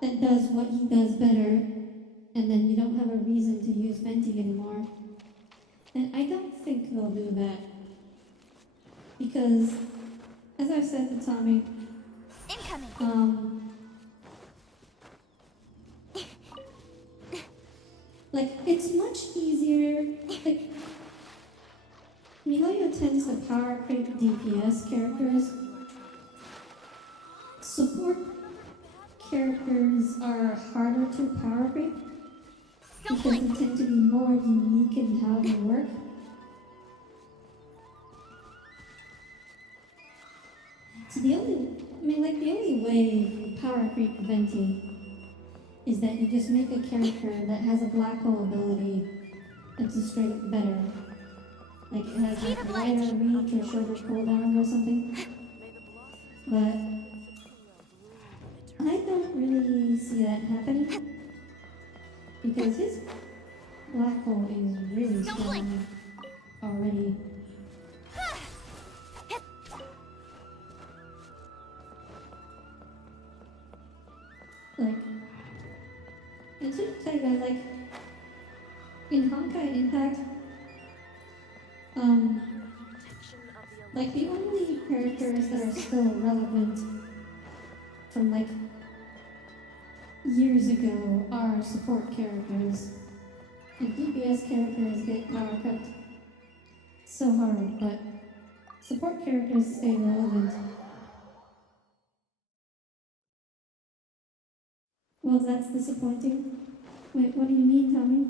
that does what he does better, and then you don't have a reason to use Venti anymore. And I don't think they'll do that. Because, as I've said to Tommy, Incoming. like, it's much easier, like, Mihoyo tends to power creep DPS characters. Support characters are harder to power creep because they tend to be more unique in how they work. So the only way to power creep Venti is that you just make a character that has a black hole ability that's just straight up better. Like it has like a lighter reach or shorter cooldown or something. But I don't really see that happening because his black hole is really strong already. Like, and to tell you guys, like, in Honkai Impact, like the only characters that are still relevant from like years ago are support characters. And DPS characters get power cut so hard, but support characters stay relevant. Well, that's disappointing. Wait, what do you mean, Tommy?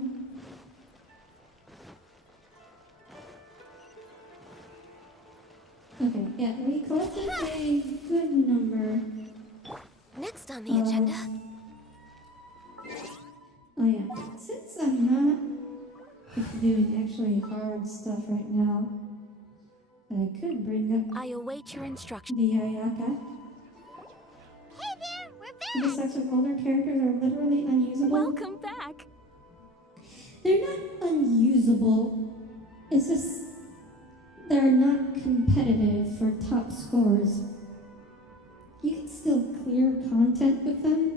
Okay, yeah, we collected a good number. Next on the agenda. Oh yeah, since I'm not doing actually hard stuff right now, I could bring up I await your instruction. the Ayaka. Hey there, we're These back! types of older characters are literally unusable. Welcome back. They're not unusable. It's just they're not competitive for top scores. You can still clear content with them.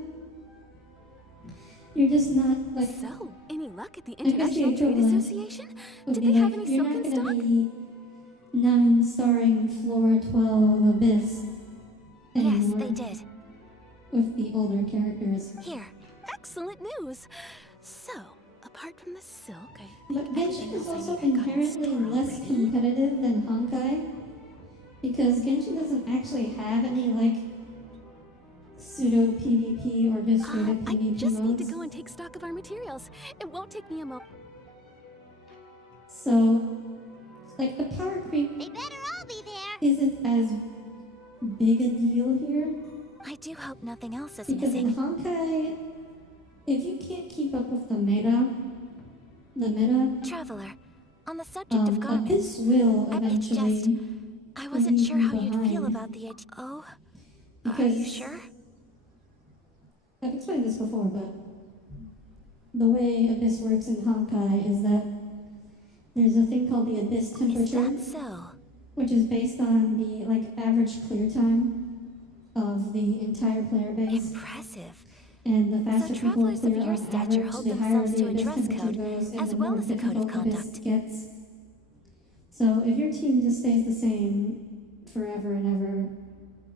You're just not like. So, any luck at the I guess the International Trade equivalent Association? would Did be they have like, any you're silk not in gonna stock? be 9-starring Flora 12 Abyss anymore Yes, they did. with the older characters. Here. Excellent news. So, apart from the silk, But Genshin is else I also think I got in inherently store less already. competitive than Honkai, because Genshin doesn't actually have any like pseudo PvP or just straight up I PvP just need modes. to go and take stock of our materials. It won't take me a moment. So, like the power creep They better all be there! isn't as big a deal here. I do hope nothing else is Because in missing. Honkai, if you can't keep up with the meta, Traveler, on the subject of garments, Abyss will it's just- eventually. I wasn't leave sure you how you'd feel behind. about the idea. Oh, are Because you sure? I've explained this before, but the way Abyss works in Honkai is that there's a thing called the Abyss Is temperature, that so? which is based on the like average clear time of the entire player base. Impressive. And the faster So people travelers of clear your on stature average, hold the higher themselves the to a Abyss dress temperature code, goes, and as the well more as a code of difficult Abyss conduct. gets. So if your team just stays the same forever and ever,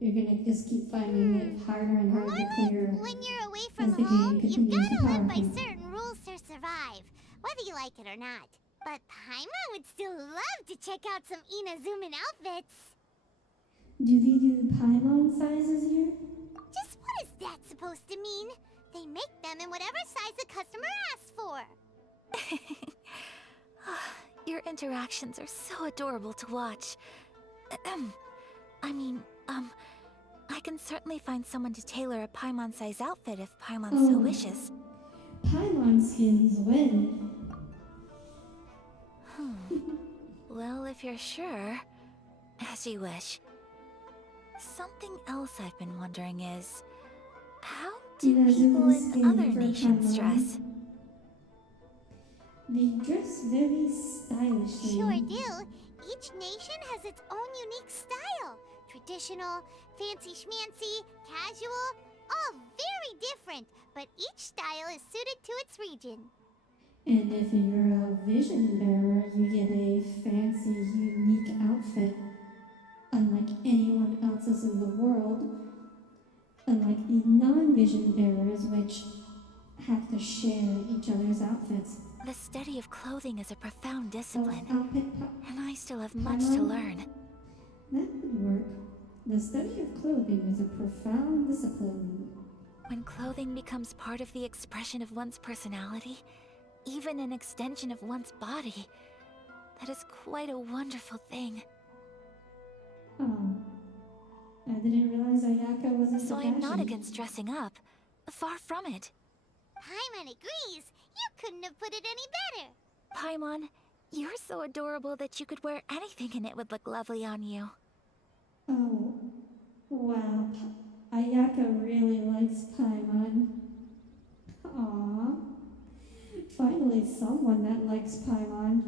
you're gonna just keep finding it harder and harder to clear. When you're away as from the game home, you've continues to gotta live power by creep. certain rules to survive, whether you like it or not. But Paimon would still love to check out some Inazuman outfits. Do they do Paimon sizes here? Just what is that supposed to mean? They make them in whatever size the customer asks for. Your interactions are so adorable to watch. I can certainly find someone to tailor a Paimon-size outfit if Paimon so Oh. wishes. Paimon skins win. Well, if you're sure, as you wish. Something else I've been wondering is, how do Inazuma's people in skin other for nations Paimon. dress? They dress very stylishly. Sure do. Each nation has its own unique style. Traditional, fancy schmancy, casual, all very different, but each style is suited to its region. And if you're a vision bearer, you get a fancy, unique outfit, unlike anyone else's in the world. Unlike the non-vision bearers, which have to share each other's outfits. The study of clothing is a profound discipline, Outfit and I still have much to learn. That would work. The study of clothing is a profound discipline. When clothing becomes part of the expression of one's personality, even an extension of one's body, that is quite a wonderful thing. Oh. I didn't realize Ayaka was into So fashion. I'm not against dressing up. Far from it. Paimon agrees. You couldn't have put it any better. Paimon, you're so adorable that you could wear anything and it would look lovely on you. Oh. Wow. Ayaka really likes Paimon. Aww. Finally someone that likes Paimon.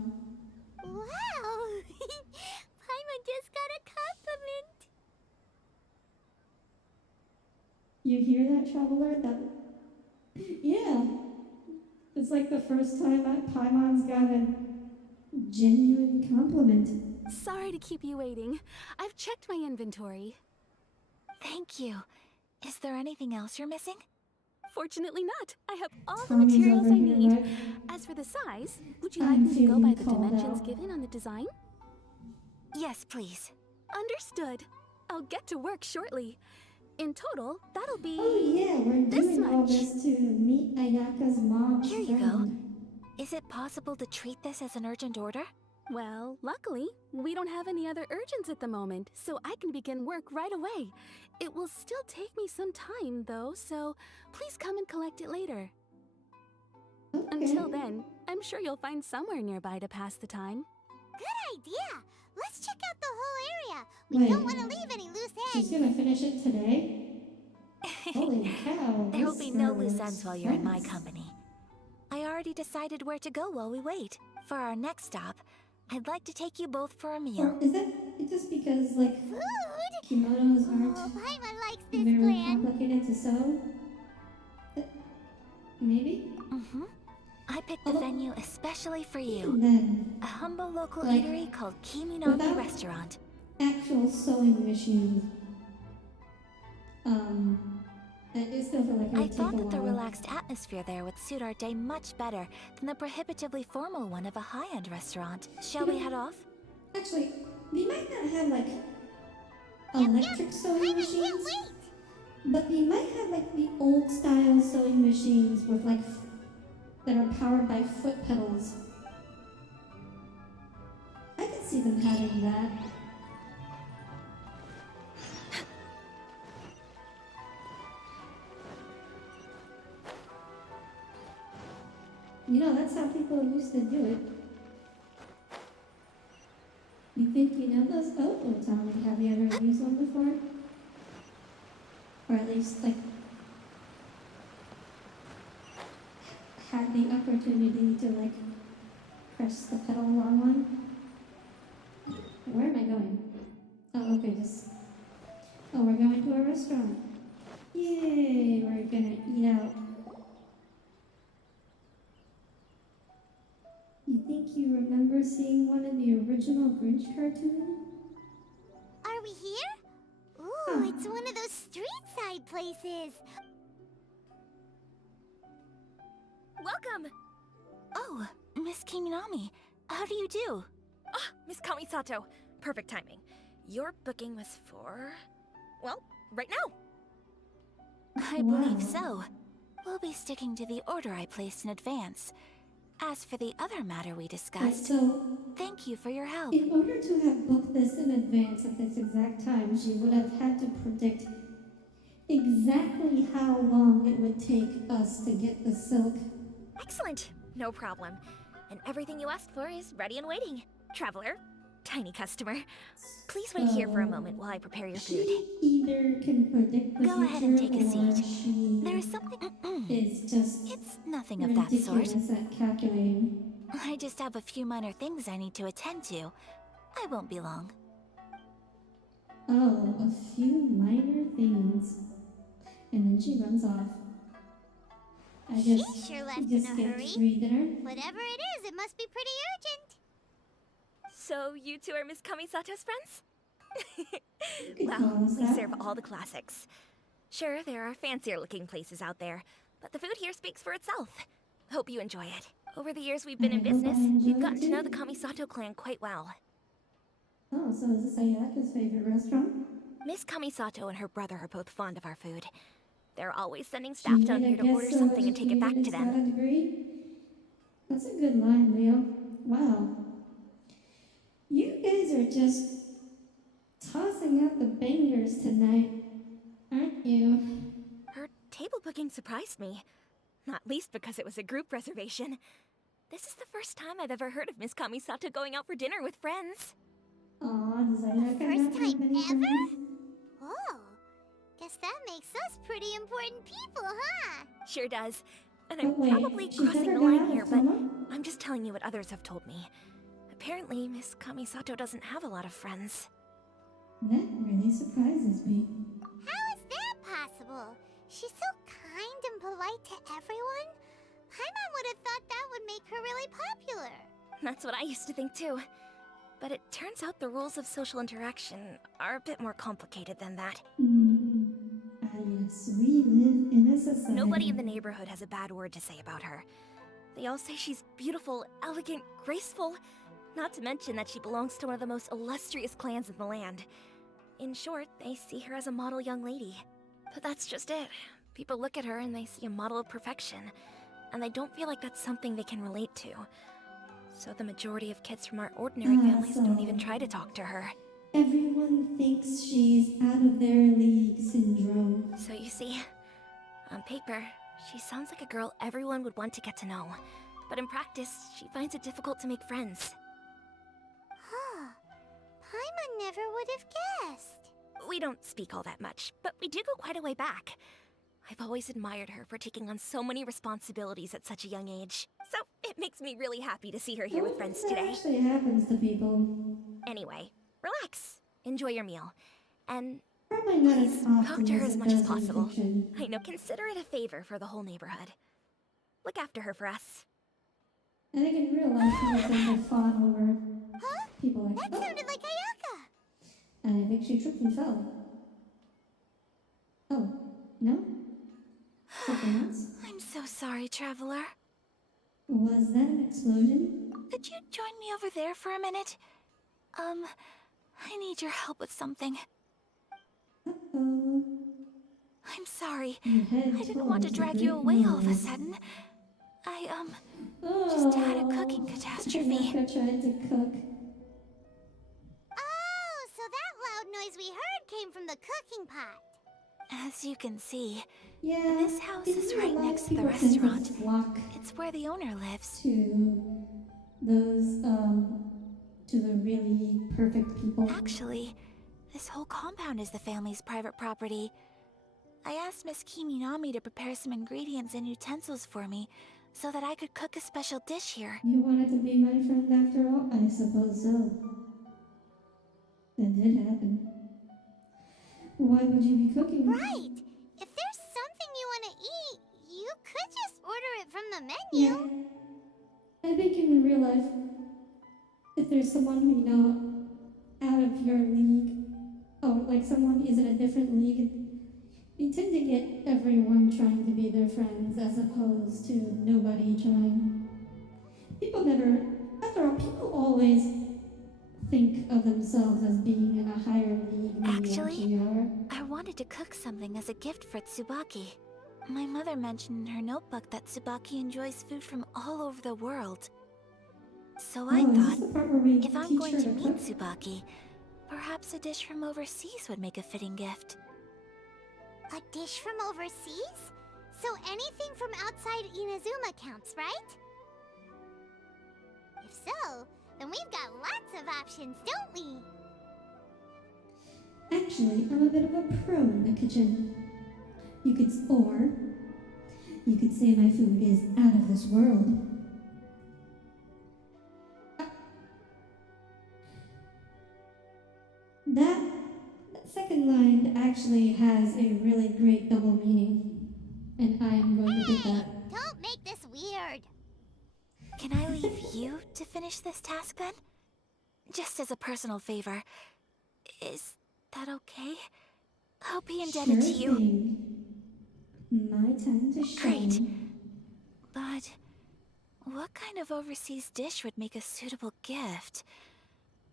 Wow! Paimon just got a compliment. You hear that, Traveler? Yeah. It's like the first time that Paimon's got a genuine compliment. Sorry to keep you waiting. I've checked my inventory. Thank you. Is there anything else you're missing? Fortunately not. I have all the Tommy's materials over I here, need. right? As for the size, would you I'm like me to go by feeling the called dimensions out. given on the design? Yes, please. Understood. I'll get to work shortly. In total, that'll be... Oh yeah, we're This doing all much. this to meet Ayaka's mom's Here you go. friend. Is it possible to treat this as an urgent order? Well, luckily, we don't have any other urgents at the moment, so I can begin work right away. It will still take me some time, though, so please come and collect it later. Okay. Until then, I'm sure you'll find somewhere nearby to pass the time. Good idea. Let's check out the whole area. We Wait. don't want to leave any loose She's ends. gonna finish it today? Holy cow. There will this be no girl loose is ends while you're in my fast. company. I already decided where to go while we wait. For our next stop, I'd like to take you both for a Or meal. is that just because, like, Food? kimonos Oh, aren't Paimon likes this very plan. complicated to sew? Maybe? Mm-hmm. I picked the Oh. venue especially for you. And then, A humble local Like, eatery called Kiminami without- Restaurant. actual sewing machines. I still feel like it I would take thought a that the while. relaxed atmosphere there would suit our day much better than the prohibitively formal one of a high-end restaurant. Shall we head off? Actually, we might not have, like, electric sewing Paimon can't machines, wait. but we might have, like, the old-style sewing machines with, like, that are powered by foot pedals. I could see them having that. You know, that's how people used to do it. You think you know those? Oh, tell me, have you ever used one before? Or at least, like, had the opportunity to, like, press the pedal on one? Where am I going? Oh, okay, just... Oh, we're going to a restaurant. Yay, we're gonna eat out. You think you remember seeing one in the original Grinch cartoon? Are we here? Ooh, it's one of those street side places. Welcome! Oh, Miss Kiminami. How do you do? Ah, Miss Kamisato. Perfect timing. Your booking was for... well, right now. I believe Wow. so. We'll be sticking to the order I placed in advance. As for the other matter we Right, discussed, so, thank you for your help. in order to have booked this in advance at this exact time, she would have had to predict exactly how long it would take us to get the silk. Excellent. No problem. And everything you asked for is ready and waiting. Traveler, tiny customer, please wait here for a moment while I prepare your food. She either can predict the Go future ahead and take a or seat. she There is something... is just It's nothing of that sort. ridiculous at calculating. I just have a few minor things I need to attend to. I won't be long. Oh, a few minor things. And then she runs off. I She just, sure left in just a get hurry. free dinner. Whatever it is, it must be pretty urgent. So you two are Miss Kamisato's friends? You could Well, call us we that. serve all the classics. Sure, there are fancier looking places out there, but the food here speaks for itself. Hope you enjoy it. Over the years we've been in I hope I business, enjoy we've it gotten to know too. the Kamisato clan quite well. Oh, so is this Ayaka's favorite restaurant? Miss Kamisato and her brother are both fond of our food. They're always sending She staff made down a here to guest order so something and take it back educated to it's got them. a degree? That's a good line, Leo. Wow. You guys are just tossing out the bangers tonight, aren't you? Her table booking surprised me. Not least because it was a group reservation. This is the first time I've ever heard of Miss Kamisato going out for dinner with friends. Aw, does Ayaka First not have time many ever? friends? Oh, guess that makes us pretty important people, huh? Sure does. And But I'm wait, probably she's crossing never the line got out here, of but coma? I'm just telling you what others have told me. Apparently, Miss Kamisato doesn't have a lot of friends. That really surprises me. How is that possible? She's so kind and polite to everyone. Paimon would have thought that would make her really popular. That's what I used to think too. But it turns out the rules of social interaction are a bit more complicated than that. Ah, yes, we live in a society. Nobody in the neighborhood has a bad word to say about her. They all say she's beautiful, elegant, graceful, not to mention that she belongs to one of the most illustrious clans in the land. In short, they see her as a model young lady. But that's just it. People look at her and they see a model of perfection, and they don't feel like that's something they can relate to. So the majority of kids from our ordinary families don't even try to talk to her. Everyone thinks she's out of their league syndrome. So you see, on paper, she sounds like a girl everyone would want to get to know. But in practice, she finds it difficult to make friends. Huh. Paimon never would have guessed. We don't speak all that much, but we do go quite a way back. I've always admired her for taking on so many responsibilities at such a young age. So it makes me really happy to see her here with friends That today. actually happens to people. Anyway, relax. Enjoy your meal. And Probably not as please, often talk to her as as it much as does in possible. fiction. I know, consider it a favor for the whole neighborhood. Look after her for us. I think in real life people tend to fawn over people like That sounded like Ayaka. And I think she tripped and fell. Oh, no? Something else? I'm so sorry, Traveler. Was that an explosion? Could you join me over there for a minute? I need your help with something. Uh-oh. I'm sorry. You head I didn't want to towards the drag you great away all of a noise. sudden. I, Oh, just had a cooking catastrophe. Ayaka tried to cook. Oh, so that loud noise we heard came from the cooking pot. As you can see, Yeah, this house isn't is it a right lot of next to the people tend to restaurant. flock It's where the owner lives. to those, to the really perfect people. Actually, this whole compound is the family's private property. I asked Miss Kiminami to prepare some ingredients and utensils for me, so that I could cook a special dish here. You wanted to be my friend after all? I suppose so. That did happen. Why would you be cooking? Right. If there's something you want to eat, you could just order it from the Yeah. menu. I think in real life, if there's someone who, out of your league, or like someone is in a different league, you tend to get everyone trying to be their friends as opposed to nobody trying. People never, after all, people always think of themselves as being in a higher league than they Actually, actually are. I wanted to cook something as a gift for Tsubaki. My mother mentioned in her notebook that Tsubaki enjoys food from all over the world. So I Oh, is this thought, the part where we if I'm teach going her to cook? meet Tsubaki, perhaps a dish from overseas would make a fitting gift. A dish from overseas? So anything from outside Inazuma counts, right? If so, then we've got lots of options, don't we? Actually, I'm a bit of a pro in the kitchen. You could say my food is out of this world. That second line actually has a really great double meaning, and I am going to pick that. Don't make this weird. Can I leave you to finish this task then? Just as a personal favor. Is that okay? I'll be indebted to you. Thing. My time to shine. Great. But what kind of overseas dish would make a suitable gift?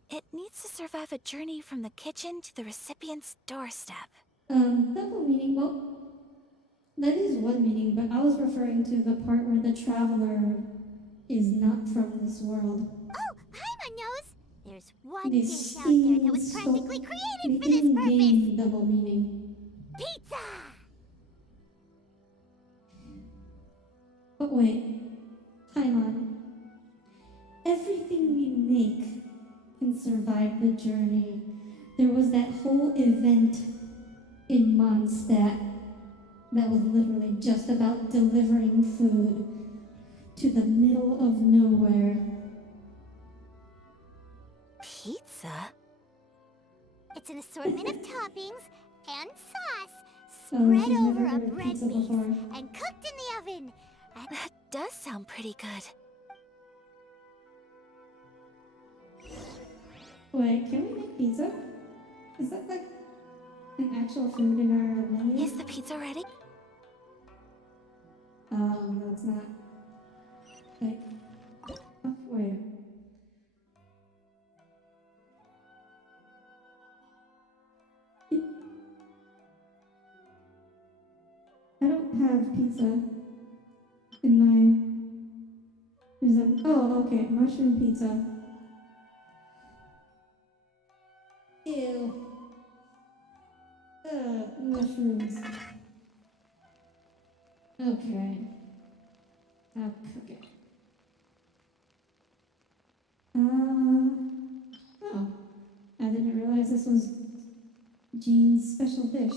It needs to survive a journey from the kitchen to the recipient's doorstep. Double meaning, well, that is one meaning, but I was referring to the part where the traveler is not from this world. Oh, Paimon knows. There's one The dish out there that was in-scope- practically created the for this purpose. in-game double meaning. Pizza! But wait, Paimon. Everything we make can survive the journey. There was that whole event in Mondstadt that was literally just about delivering food to the middle of nowhere. Pizza? It's an assortment of toppings and sauce Oh, spread she's over never a heard of bread pizza base before. and cooked in the oven. That does sound pretty good. Wait, can we make pizza? Is that like an actual food in our menu? Is the pizza ready? No, it's not. Wait. Oh, wait. I don't have pizza in my... Oh, Oh, okay. Mushroom pizza. Ew. Ugh, mushrooms. Okay. I'll cook it. Oh. I didn't realize this was Jean's special dish.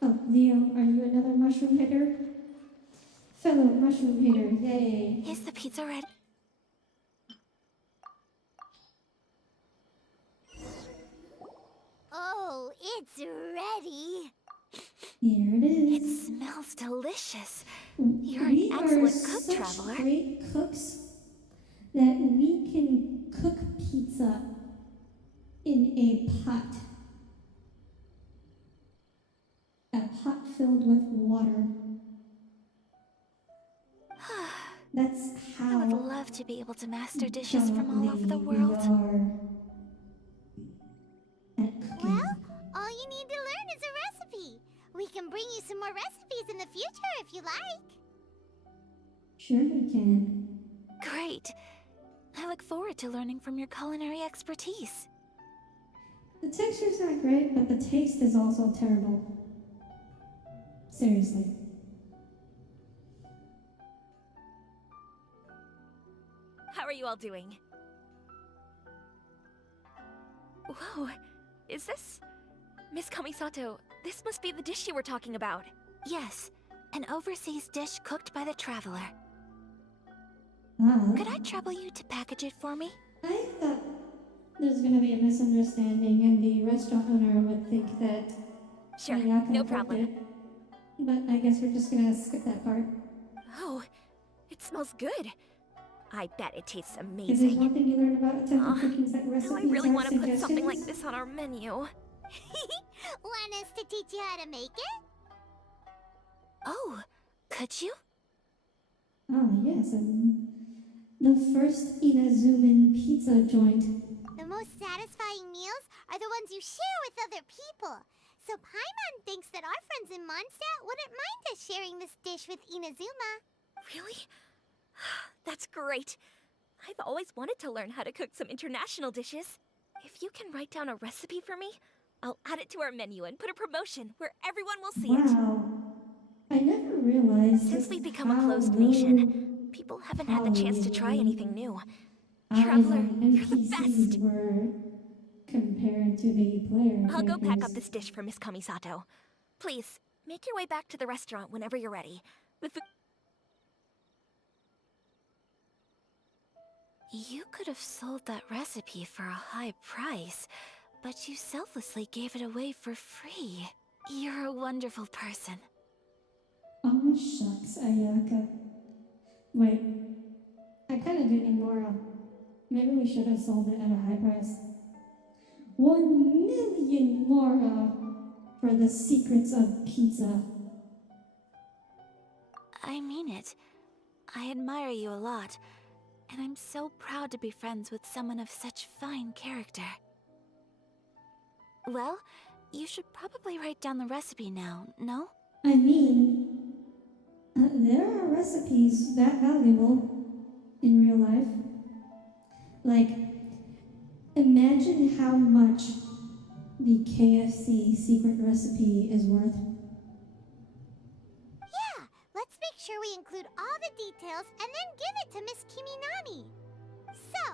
Oh, Leo, are you another mushroom hitter? Fellow mushroom hitter, yay. Is the pizza ready? Oh, it's ready. Here it It is. smells delicious. We You're an are excellent cook, such traveler. great cooks that we can cook pizza in a pot. A pot filled with water. That's I how would love to be able to master dishes from all over the godly world. we are at cooking. Well, all you need to learn is a recipe. We can bring you some more recipes in the future if you like. Sure we can. Great. I look forward to learning from your culinary expertise. The texture's not great, but the taste is also terrible. Seriously. How are you all doing? Whoa, is this... Miss Kamisato, this must be the dish you were talking about. Yes, an overseas dish cooked by the traveler. Ah, Could I trouble you to package it for me? I thought there's gonna be a misunderstanding and the restaurant owner would think that Sure, Ayaka no cooked problem. it. But I guess we're just gonna skip that part. Oh, it smells good. I bet it tastes If there's amazing. one thing you learn about attempted cooking is that recipes Now I really are want to put something like suggestions. this on our menu. Want us to teach you how to make it? Oh, could you? Ah, yes, the first Inazuman pizza joint. The most satisfying meals are the ones you share with other people. So Paimon thinks that our friends in Mondstadt wouldn't mind us sharing this dish with Inazuma. Really? That's great. I've always wanted to learn how to cook some international dishes. If you can write down a recipe for me, I'll add it to our menu and put a promotion where everyone will see it. Wow. I never realized Since just we've become a how closed low nation, people haven't had the chance to try anything new. Traveler, you're the NPCs best! were compared to the player I'll go pack up characters. this dish for Miss Kamisato. Please, make your way back to the restaurant whenever you're ready. The food... You could have sold that recipe for a high price, but you selflessly gave it away for free. You're a wonderful person. Oh shucks, Ayaka. Wait, I kinda do need more. Maybe we should have sold it at a high price. 1 million more for the secrets of pizza. I mean it. I admire you a lot, and I'm so proud to be friends with someone of such fine character. Well, you should probably write down the recipe now, no? I mean, there are recipes that valuable in real life. Like, imagine how much the KFC secret recipe is worth. Yeah, let's make sure we include all the details and then give it to Miss Kiminami. So,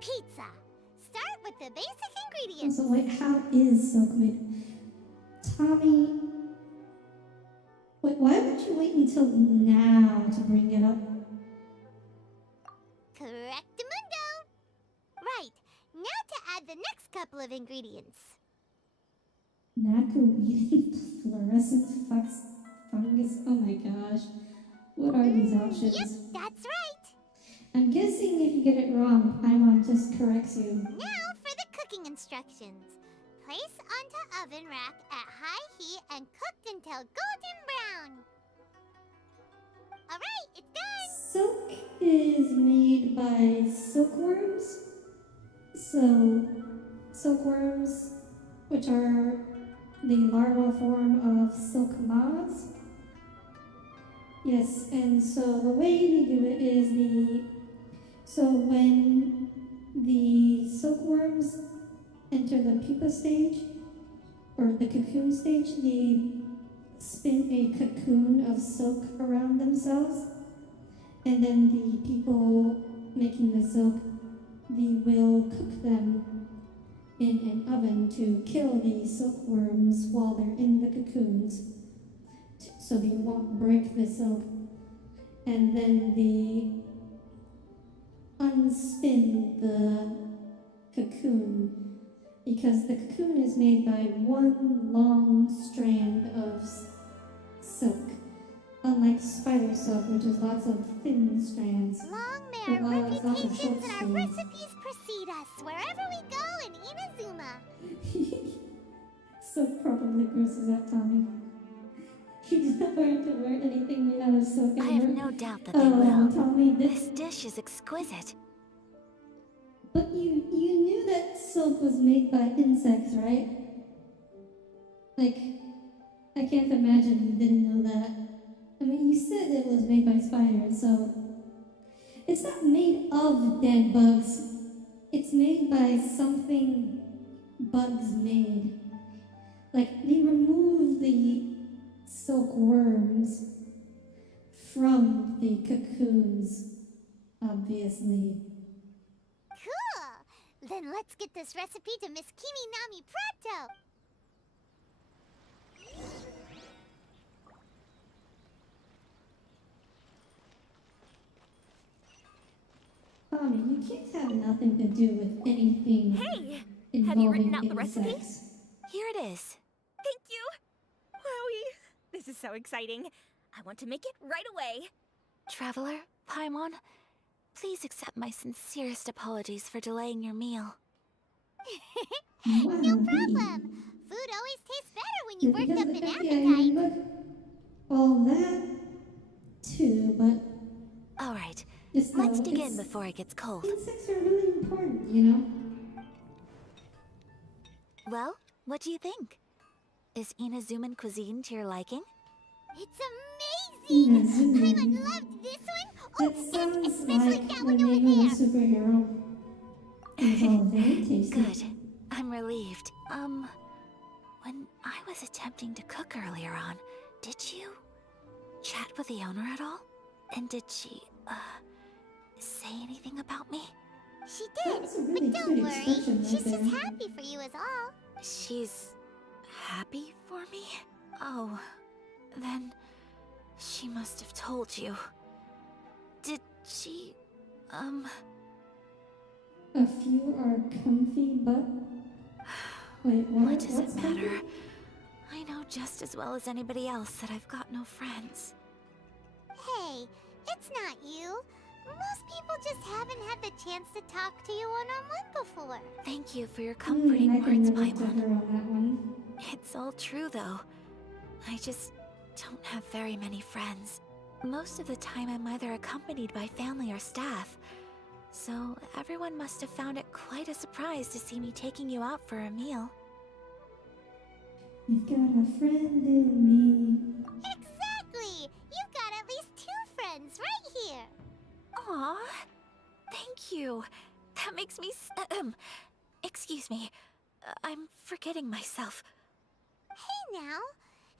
pizza. Start with the basic ingredients. Also, wait, how is Silkwood? Tommy... Wait, why would you wait until now to bring it up? Correctamundo. Right, now to add the next couple of ingredients. Naku eating fluorescent fungus? Oh my gosh. What are these options? Yep, that's right. I'm guessing if you get it wrong, Paimon just corrects you. Now for the cooking instructions. Place onto oven rack at high heat and cooked until golden brown. Alright, it's done! Silk is made by silkworms. So, silkworms, which are the larval form of silk moths. Yes, and so the way we do it is so when the silkworms enter the pupa stage, or the cocoon stage, they spin a cocoon of silk around themselves, and then the people making the silk, they will cook them in an oven to kill the silkworms while they're in the cocoons, so they won't break the silk. And then they unspin the cocoon, because the cocoon is made by one long strand of silk, unlike spider silk, which is lots of thin strands. Long may our Lots of reputations short and our strands. recipes precede us wherever we go in Inazuma. Silk probably grosses out Tommy. He's not going to wear anything made out of silk I ever. have no doubt that they Oh, will. Tommy, This dish is exquisite. But you knew that silk was made by insects, right? Like, I can't imagine you didn't know that. I mean, you said it was made by spiders, so it's not made of dead bugs. It's made by something bugs made. Like, they remove the silkworms from the cocoons, obviously. Cool! Then let's get this recipe to Miss Kimi Nami pronto! Tommy, you can't have nothing to do with anything Hey! involving Have you written out the recipe? insects. Here it is. Thank you! Wowie! This is so exciting. I want to make it right away. Traveler, Paimon, please accept my sincerest apologies for delaying your meal. No Wow, problem! Food always tastes better when you worked because up an yeah, appetite. you look all that too, but All right, just let's know dig in it's- before it gets cold. insects are really important, you know? Well, what do you think? Is Inazuman cuisine to your liking? It's amazing! Inazuma. Paimon loved this one! That Oh, sounds and especially like that the one name over of a there! superhero. It's all very tasty. Good. I'm relieved. When I was attempting to cook earlier on, did you chat with the owner at all? And did she, say anything about me? She did, That's a really but don't cute worry. expression right She's there. just happy for you is all. She's happy for me? Oh, then she must have told you. Did she, A few are comfy, but... Wait, what does what's it matter? comfy? I know just as well as anybody else that I've got no friends. Hey, it's not you. Most people just haven't had the chance to talk to you one-on-one before. Thank you for your I comforting can words, relate to Paimon. her on that one. It's all true, though. I just don't have very many friends. Most of the time, I'm either accompanied by family or staff. So everyone must have found it quite a surprise to see me taking you out for a meal. You've got a friend in me. Exactly! You've got at least 2 friends right here. Aw, thank you. That makes me excuse me. I'm forgetting myself. Hey now,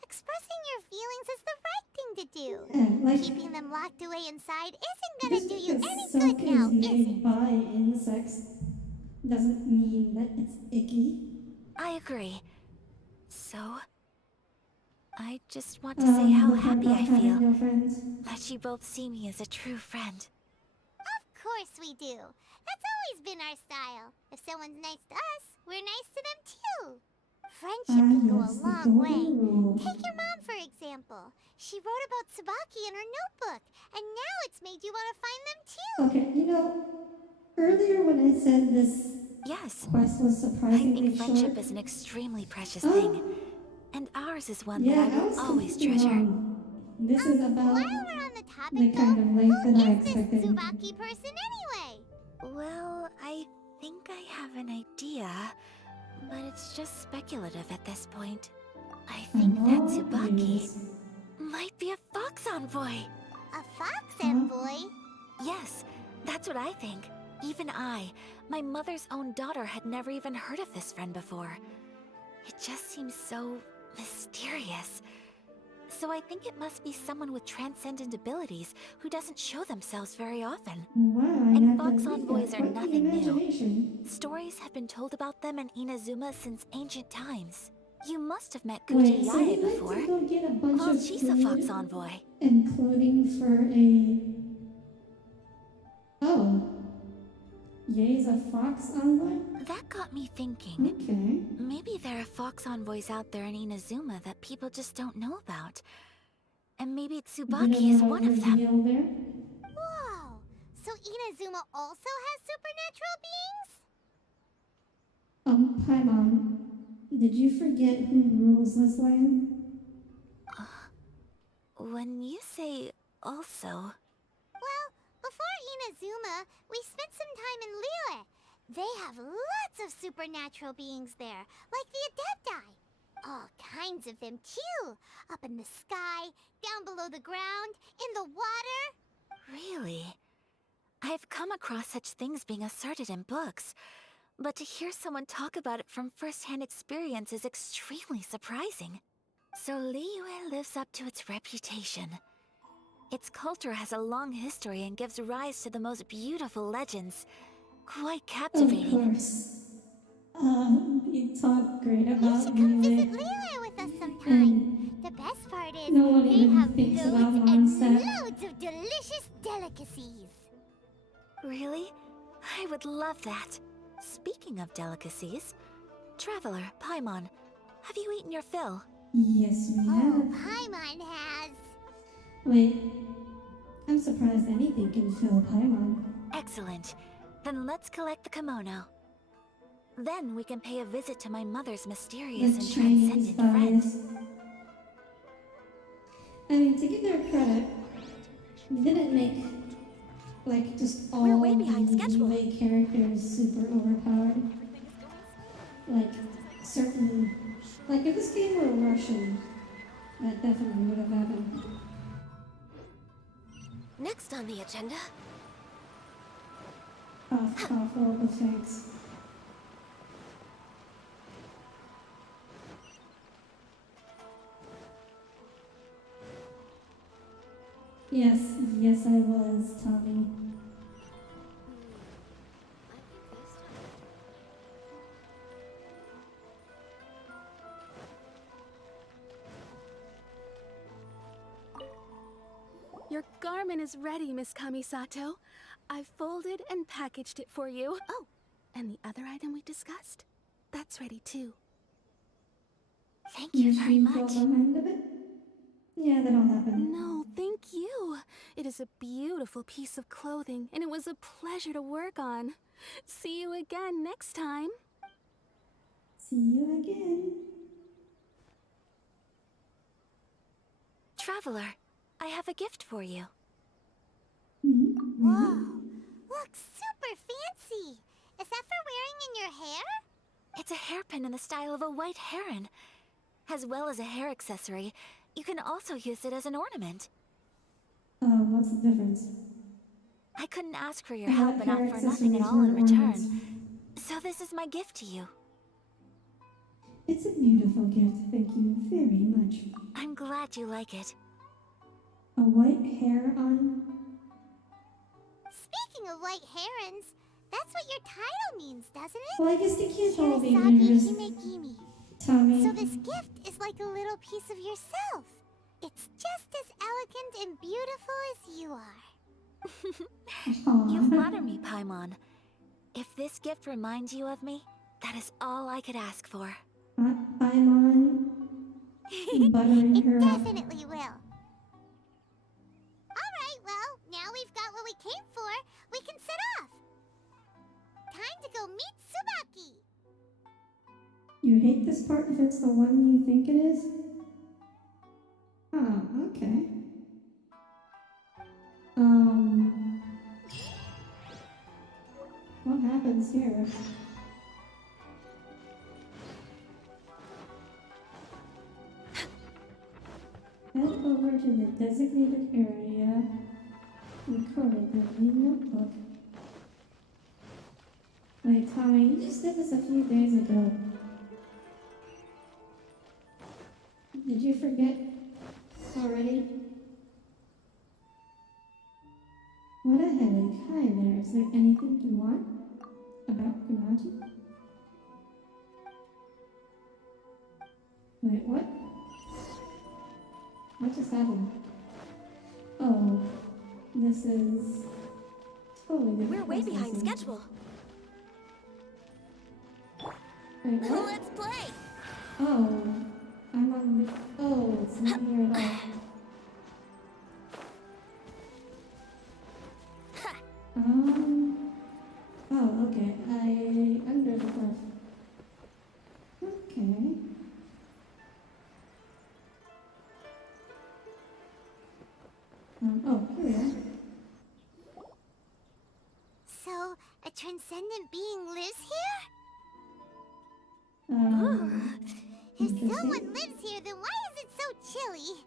expressing your feelings is the right thing to do. Yeah, like, Keeping them locked away inside isn't gonna just do you because any silk good now, is is it? made by insects doesn't mean that it's icky. I agree. So, I just want to say how what happy about I having feel no friends? that you both see me as a true friend. Of course we do. That's always been our style. If someone's nice to us, we're nice to them too. Friendship can go a yes, the long way. golden rule. Take your mom, for example. She wrote about Tsubaki in her notebook, and now it's made you want to find them too. Okay, you know, earlier when I said this Yes, quest was I surprisingly think friendship short, is an extremely precious Oh. thing. And ours is one yeah, that I I was will always completely treasure. wrong. This is about While we're on the the topic, kind though, of life that I who is this expected. Tsubaki person anyway? Well, I think I have an idea, but it's just speculative at this point. I think that Oh, Tsubaki yes. might be a fox envoy. A fox envoy? Yes, that's what I think. Even I, my mother's own daughter, had never even heard of this friend before. It just seems so mysterious. So I think it must be someone with transcendent abilities who doesn't show themselves very often. Wow, I And have fox to envoys are quite the nothing new. imagination. Stories have been told about them in Inazuma since ancient times. You must have met Wait, Kuji so he Yae went before. to go get a bunch Well, of she's a food fox envoy. and clothing for a... Oh. Ye's a fox envoy? That got me thinking. Okay. Maybe there are fox envoys out there in Inazuma that people just don't know about. And maybe Bit of Tsubaki is a one of them. reveal there. Whoa! So Inazuma also has supernatural beings? Paimon, did you forget who rules this land? When you say also... Well, before Inazuma, we spent some time in Liyue. They have lots of supernatural beings there, like the Adepti. All kinds of them, too. Up in the sky, down below the ground, in the water. Really? I've come across such things being asserted in books, but to hear someone talk about it from first-hand experience is extremely surprising. So Liyue lives up to its reputation. Its culture has a long history and gives rise to the most beautiful legends. Quite Of captivating. course. You talk great You about should come visit Liyue. Liyue with us sometime. And The best part is, no one they even have thinks loads about and Mondstadt. loads of delicious delicacies. Really? I would love that. Speaking of delicacies, Traveler, Paimon, have you eaten your fill? Yes, we Oh, have. Paimon has. Wait, I'm surprised anything can fill Paimon. Excellent. Then let's collect the kimono. Then we can pay a visit to my mother's mysterious The and Chinese transcendent friend. bias. I mean, to give their credit, they didn't make, like, just all We're way of behind the schedule. UA characters super overpowered. Like, certain... Like, if this game were Russian, that definitely would have happened. Next on the agenda, Cough, cough, all the thanks. Yes, yes I was, Tommy. Your garment is ready, Miss Kamisato. I've folded and packaged it for you. Oh, and the other item we discussed? That's ready too. Thank you very should fall much. behind a bit? Yeah, that'll happen. No, thank you. It is a beautiful piece of clothing, and it was a pleasure to work on. See you again next time. See you again. Traveler, I have a gift for you. Whoa, looks super fancy. Is that for wearing in your hair? It's a hairpin in the style of a white heron. As well as a hair accessory, you can also use it as an ornament. What's the difference? I couldn't ask for your I help thought and hair offer nothing at accessories all were in return. ornaments. So this is my gift to you. It's a beautiful gift, thank you very much. I'm glad you like it. A white hair on... Speaking of white herons, that's what your title means, doesn't it? Well, I guess they can't all be Hirosaki winners, Himegimi. Tommy. So this gift is like a little piece of yourself. It's just as elegant and beautiful as you are. Aw. You flatter me, Paimon. If this gift reminds you of me, that is all I could ask for. I'm on... buttering It her up. definitely will. Alright, well, now we've got what we came for. We can set off. Time to go meet Tsubaki. You hate this part if it's the one you think it is? Oh, okay. What happens here? Oh, over to the designated area. Recorded the main notebook. Wait, Tommy, you just did this a few days ago. Did you forget already? What a headache. Hi there. Is there anything you want about Kumaji? Wait, what? What just happened? Oh, this is totally different. We're way behind processing. schedule. Wait, what? Let's play! Oh, I'm on the... Oh, it's not here at all. Oh, okay. Under the cliff. Okay. Oh, here we are. So, a transcendent being lives here? If Interesting. someone lives here, then why is it so chilly?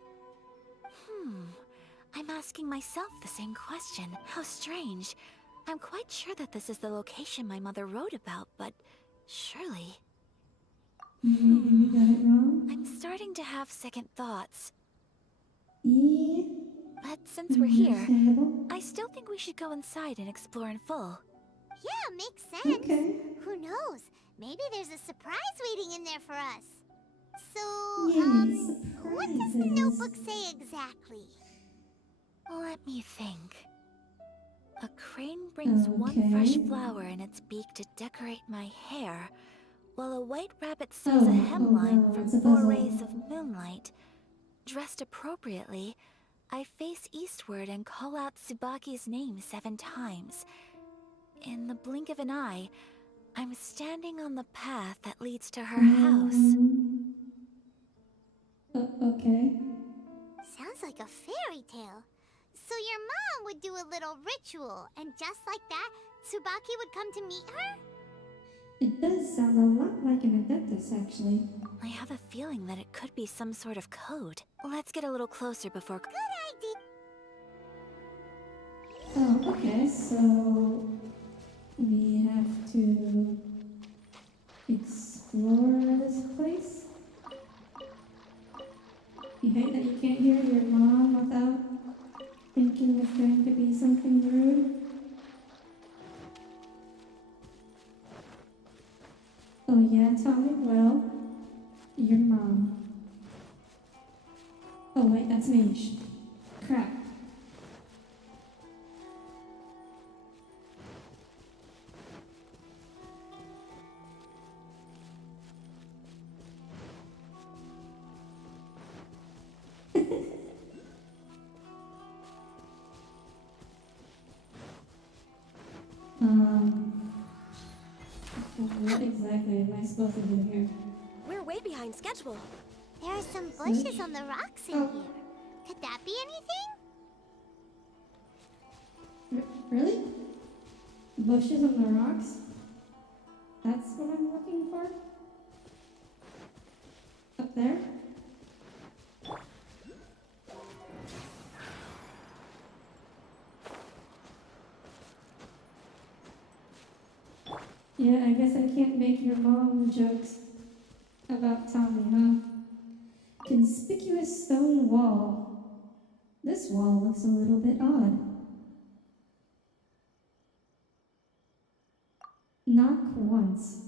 I'm asking myself the same question. How strange. I'm quite sure that this is the location my mother wrote about, but surely... Maybe we got it wrong? I'm starting to have second thoughts. Yeah. But since we're here, Understandable. I still think we should go inside and explore in full. Yeah, makes sense. Okay. Who knows? Maybe there's a surprise waiting in there for us. So, Yay, what does the surprises. notebook say exactly? Let me think. A crane brings one fresh Okay. flower in its beak to decorate my hair, while a white rabbit sews a hemline wow, from it's a 4 puzzle. rays of moonlight. Dressed appropriately, I face eastward and call out Tsubaki's name 7 times. In the blink of an eye, I'm standing on the path that leads to her house. Okay. Sounds like a fairy tale. So your mom would do a little ritual, and just like that, Tsubaki would come to meet her? It does sound a lot like an adeptus, actually. I have a feeling that it could be some sort of code. Let's get a little closer before... Good idea. Oh, okay, so... we have to... explore this place? You hate that you can't hear your mom without thinking it's going to be something rude? Oh yeah, Tommy? Well, your mom. Oh wait, that's me. Crap. What exactly am I supposed to do here? We're way behind schedule. There are some bushes on the rocks in here. Could that be anything? Really? Bushes on the rocks? That's what I'm looking for? Up there? Yeah, I guess I can't make your mom jokes about Tommy, huh? Conspicuous stone wall. This wall looks a little bit odd. Knock once.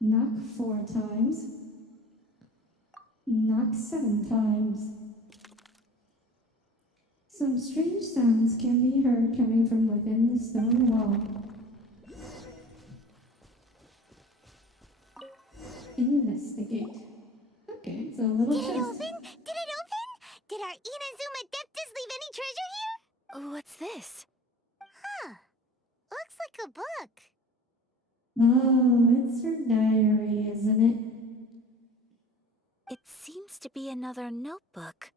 Knock 4 times. Knock 7 times. Some strange sounds can be heard coming from within the stone wall. Investigate. Okay, so a little Did it chest. open? Did it open? Did our Inazuma Adeptus leave any treasure here? What's this? Huh. Looks like a book. Oh, it's her diary, isn't it? It seems to be another notebook.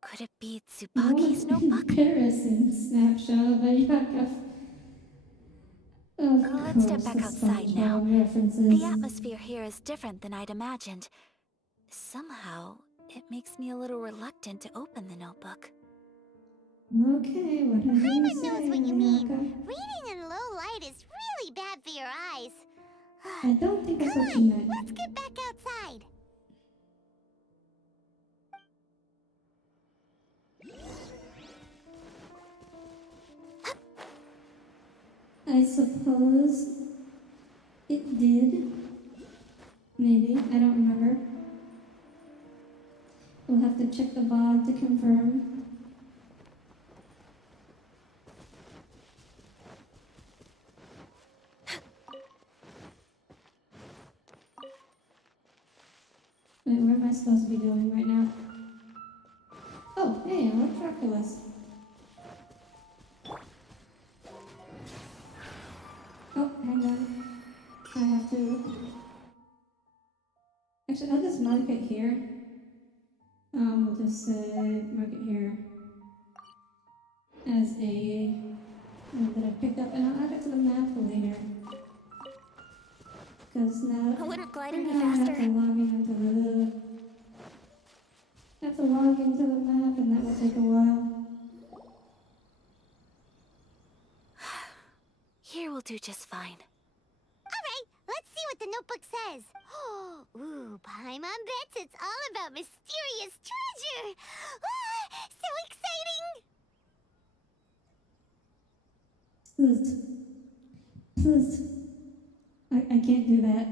Could it be What Tsubaki's notebook? embarrassing snapshot of a Yakov. Of Let's step course, back the outside now. SpongeBob references. The atmosphere here is different than I'd imagined. Somehow, it makes me a little reluctant to open the notebook. Okay, what have you Paimon say, knows what you mean. Ayaka? Reading in low light is really bad for your eyes. I don't think that's Come what she on, meant. let's get back outside. I suppose it did. Maybe, I don't remember. We'll have to check the VOD to confirm. Wait, where am I supposed to be going right now? Oh, hey, Electroculus. Oh, hang on. I have to... Actually, I'll just mark it here. We'll just mark it here as a that I picked up, and I'll add it to the map later. Because now Wouldn't gliding be I have faster? to log into the map, and that will take a while. Here will do just fine. Alright, let's see what the notebook says. Ooh, Paimon bets it's all about mysterious treasure. Ah, so exciting! I can't do that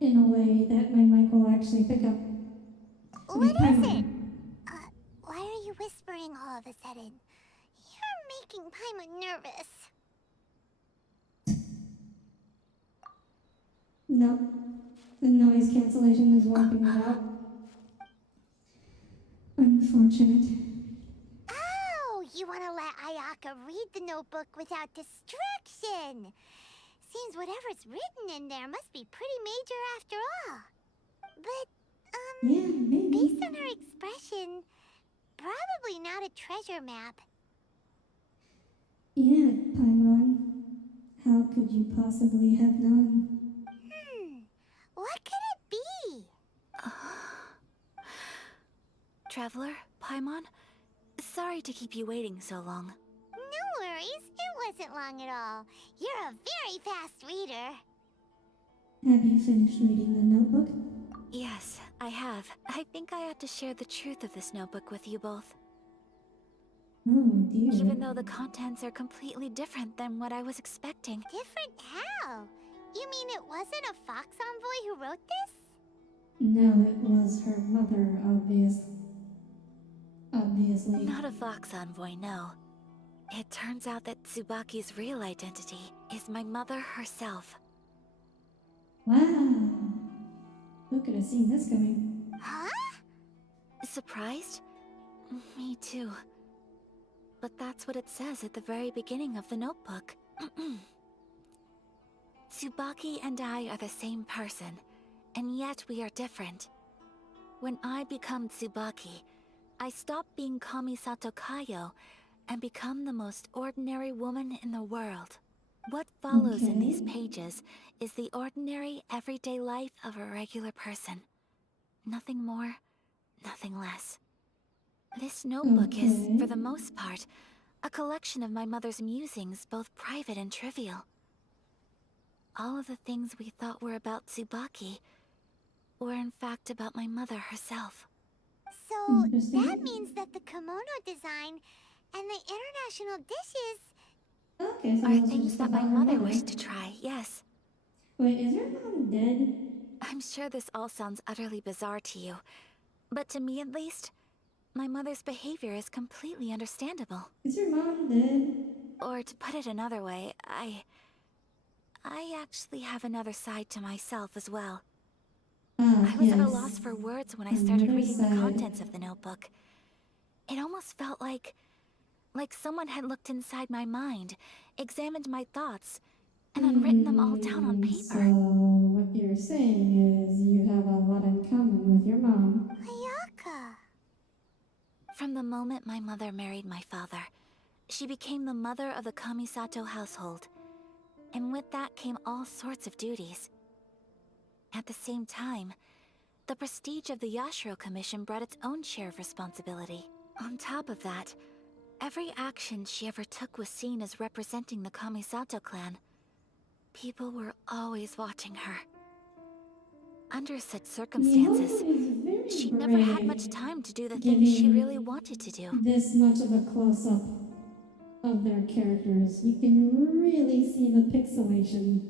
in a way that my mic will actually pick up. What is it? Why are you whispering all of a sudden? You're making Paimon nervous. No, the noise cancellation is wiping it out. Unfortunate. Oh, you want to let Ayaka read the notebook without distraction. Seems whatever's written in there must be pretty major after all. But, Yeah, maybe. based on her expression, probably not a treasure map. Yeah, Paimon. How could you possibly have known? What could it be? Traveler, Paimon, sorry to keep you waiting so long. No worries, it wasn't long at all. You're a very fast reader. Have you finished reading the notebook? Yes, I have. I think I ought to share the truth of this notebook with you both. Oh dear. Even though the contents are completely different than what I was expecting. Different how? You mean it wasn't a Fox Envoy who wrote this? No, it was her mother, obviously. Not a Fox Envoy, no. It turns out that Tsubaki's real identity is my mother herself. Wow. Who could have seen this coming? Huh? Surprised? Me too. But that's what it says at the very beginning of the notebook. Tsubaki and I are the same person, and yet we are different. When I become Tsubaki, I stop being Kamisato Kayo and become the most ordinary woman in the world. What follows in these pages is the ordinary, everyday life of a regular person. Nothing more, nothing less. This notebook is, for the most part, a collection of my mother's musings, both private and trivial. All of the things we thought were about Tsubaki were in fact about my mother herself. So that means that the kimono design and the international dishes... Okay, so Are those things just that my about her mother mother. wished to try, yes. Wait, is her mom dead? I'm sure this all sounds utterly bizarre to you, but to me at least, my mother's behavior is completely understandable. Is her mom dead? Or to put it another way, I actually have another side to myself as well. I was at a loss for words when I started Another reading the side. contents of the notebook. It almost felt like someone had looked inside my mind, examined my thoughts, and then written them all down on So paper. what you're saying is you have a lot in common with your mom. Ayaka. From the moment my mother married my father, she became the mother of the Kamisato household. And with that came all sorts of duties. At the same time, The prestige of the Yashiro Commission brought its own share of responsibility. On top of that, every action she ever took was seen as representing the Kamisato clan. People were always watching her. Under such circumstances, she never had much time to do the things she really wanted to do. This much of a close-up of their characters. You can really see the pixelation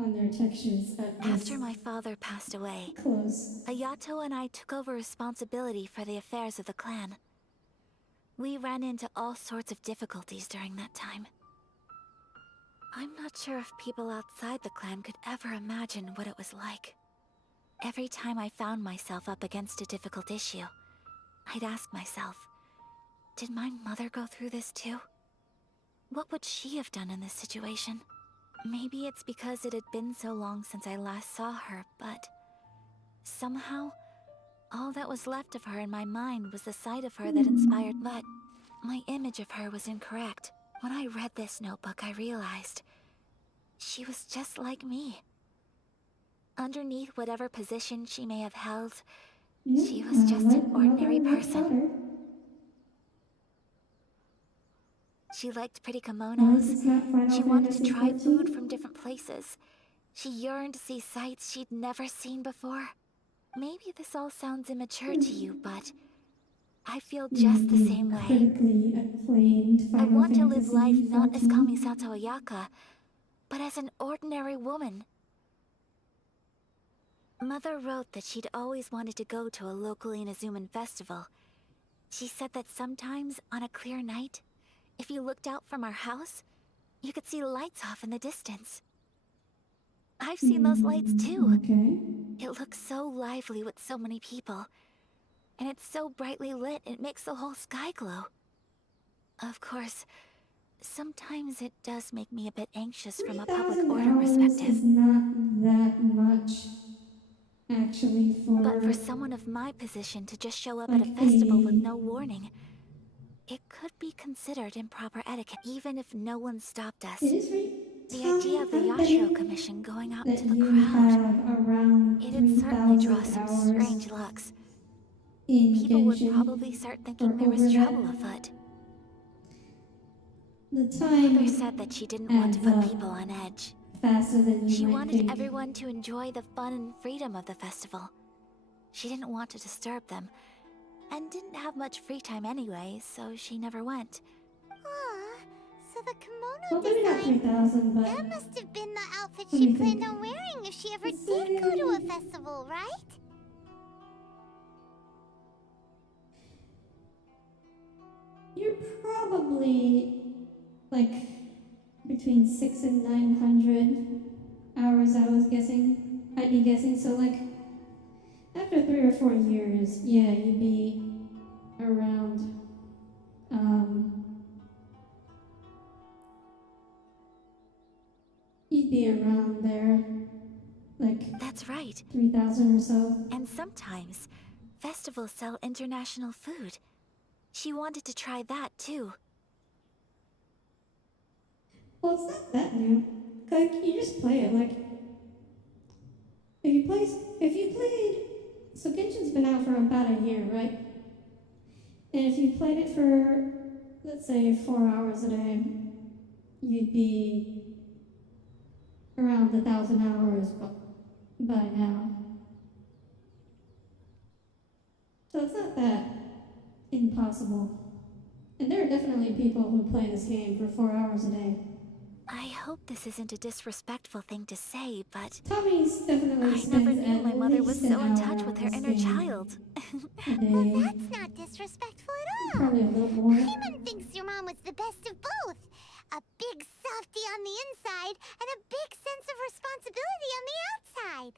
on their textures at this After my father passed away, close. Ayato and I took over responsibility for the affairs of the clan. We ran into all sorts of difficulties during that time. I'm not sure if people outside the clan could ever imagine what it was like. Every time I found myself up against a difficult issue, I'd ask myself, did my mother go through this too? What would she have done in this situation? Maybe it's because it had been so long since I last saw her, but somehow, all that was left of her in my mind was the side of her that inspired. But my image of her was incorrect. When I read this notebook, I realized she was just like me. Underneath whatever position she may have held, she was just an ordinary person. She liked pretty kimonos. She wanted to try food from different places. She yearned to see sights she'd never seen before. Maybe this all sounds immature to you, but I feel just the same way. I want to live life not as Kamisato Ayaka, but as an ordinary woman. Mother wrote that she'd always wanted to go to a local Inazuman festival. She said that sometimes, on a clear night, if you looked out from our house, you could see lights off in the distance. I've seen those lights too. It looks so lively with so many people. And it's so brightly lit, it makes the whole sky glow. Of course, sometimes it does make me a bit anxious from a public order perspective. Is not that much, actually, But for someone of my position to just show up at a festival with no warning, it could be considered improper etiquette, even if no one stopped us. The idea of the Yashiro Commission going out into the crowd, it'd certainly draw some strange looks. People would probably start thinking there was trouble afoot. Mother said that she didn't want to put people on edge. She wanted everyone to enjoy the fun and freedom of the festival. She didn't want to disturb them, and didn't have much free time anyway, so she never went. Aw, so the kimono design, that must have been the outfit she planned on wearing if she ever did go to a festival, right? You're probably, like, between 600 and 900 hours, I'd be guessing, so, like, after 3 or 4 years, yeah, you'd be around, you'd be around there, like... That's right. 3,000 or so. And sometimes, festivals sell international food. She wanted to try that, too. Well, it's not that new. Like, you just play it, like... If you played... So Genshin's been out for about a year, right? And if you played it for, let's say, 4 hours a day, you'd be around 1,000 hours by now. So it's not that impossible. And there are definitely people who play this game for 4 hours a day. I hope this isn't a disrespectful thing to say, but Tommy's definitely I never knew my mother was so in touch with her inner child. Well, that's not disrespectful at all. Probably a little more. Paimon thinks your mom was the best of both. A big softie on the inside and a big sense of responsibility on the outside.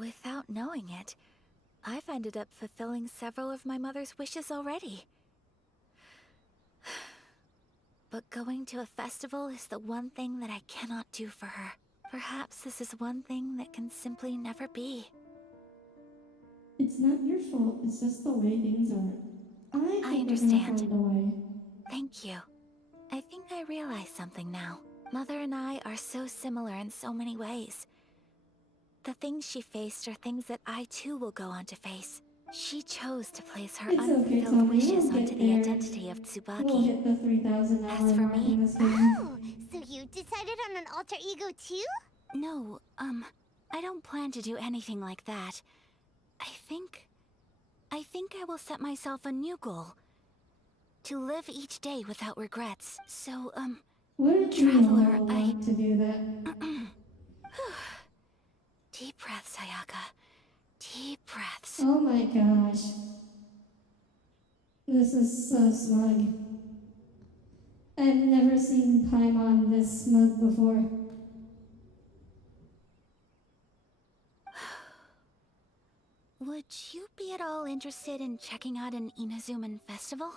Without knowing it, I've ended up fulfilling several of my mother's wishes already. But going to a festival is the one thing that I cannot do for her. Perhaps this is one thing that can simply never be. It's not your fault, it's just the way things are. I understand. Thank you. I think I realize something now. Mother and I are so similar in so many ways. The things she faced are things that I too will go on to face. She chose to place her It's okay, unfulfilled Tommy. wishes We'll onto get the there. identity of We'll Tsubaki. hit the 3,000 As hour for mark me- in this game. Oh, so you decided on an alter ego too? No, I don't plan to do anything like that. I think I will set myself a new goal. To live each day without regrets. So, Wouldn't Traveler, you all want to do that? deep breaths, Ayaka. Deep breaths. Oh my gosh. This is so smug. I've never seen Paimon this smug before. Would you be at all interested in checking out an Inazuman festival?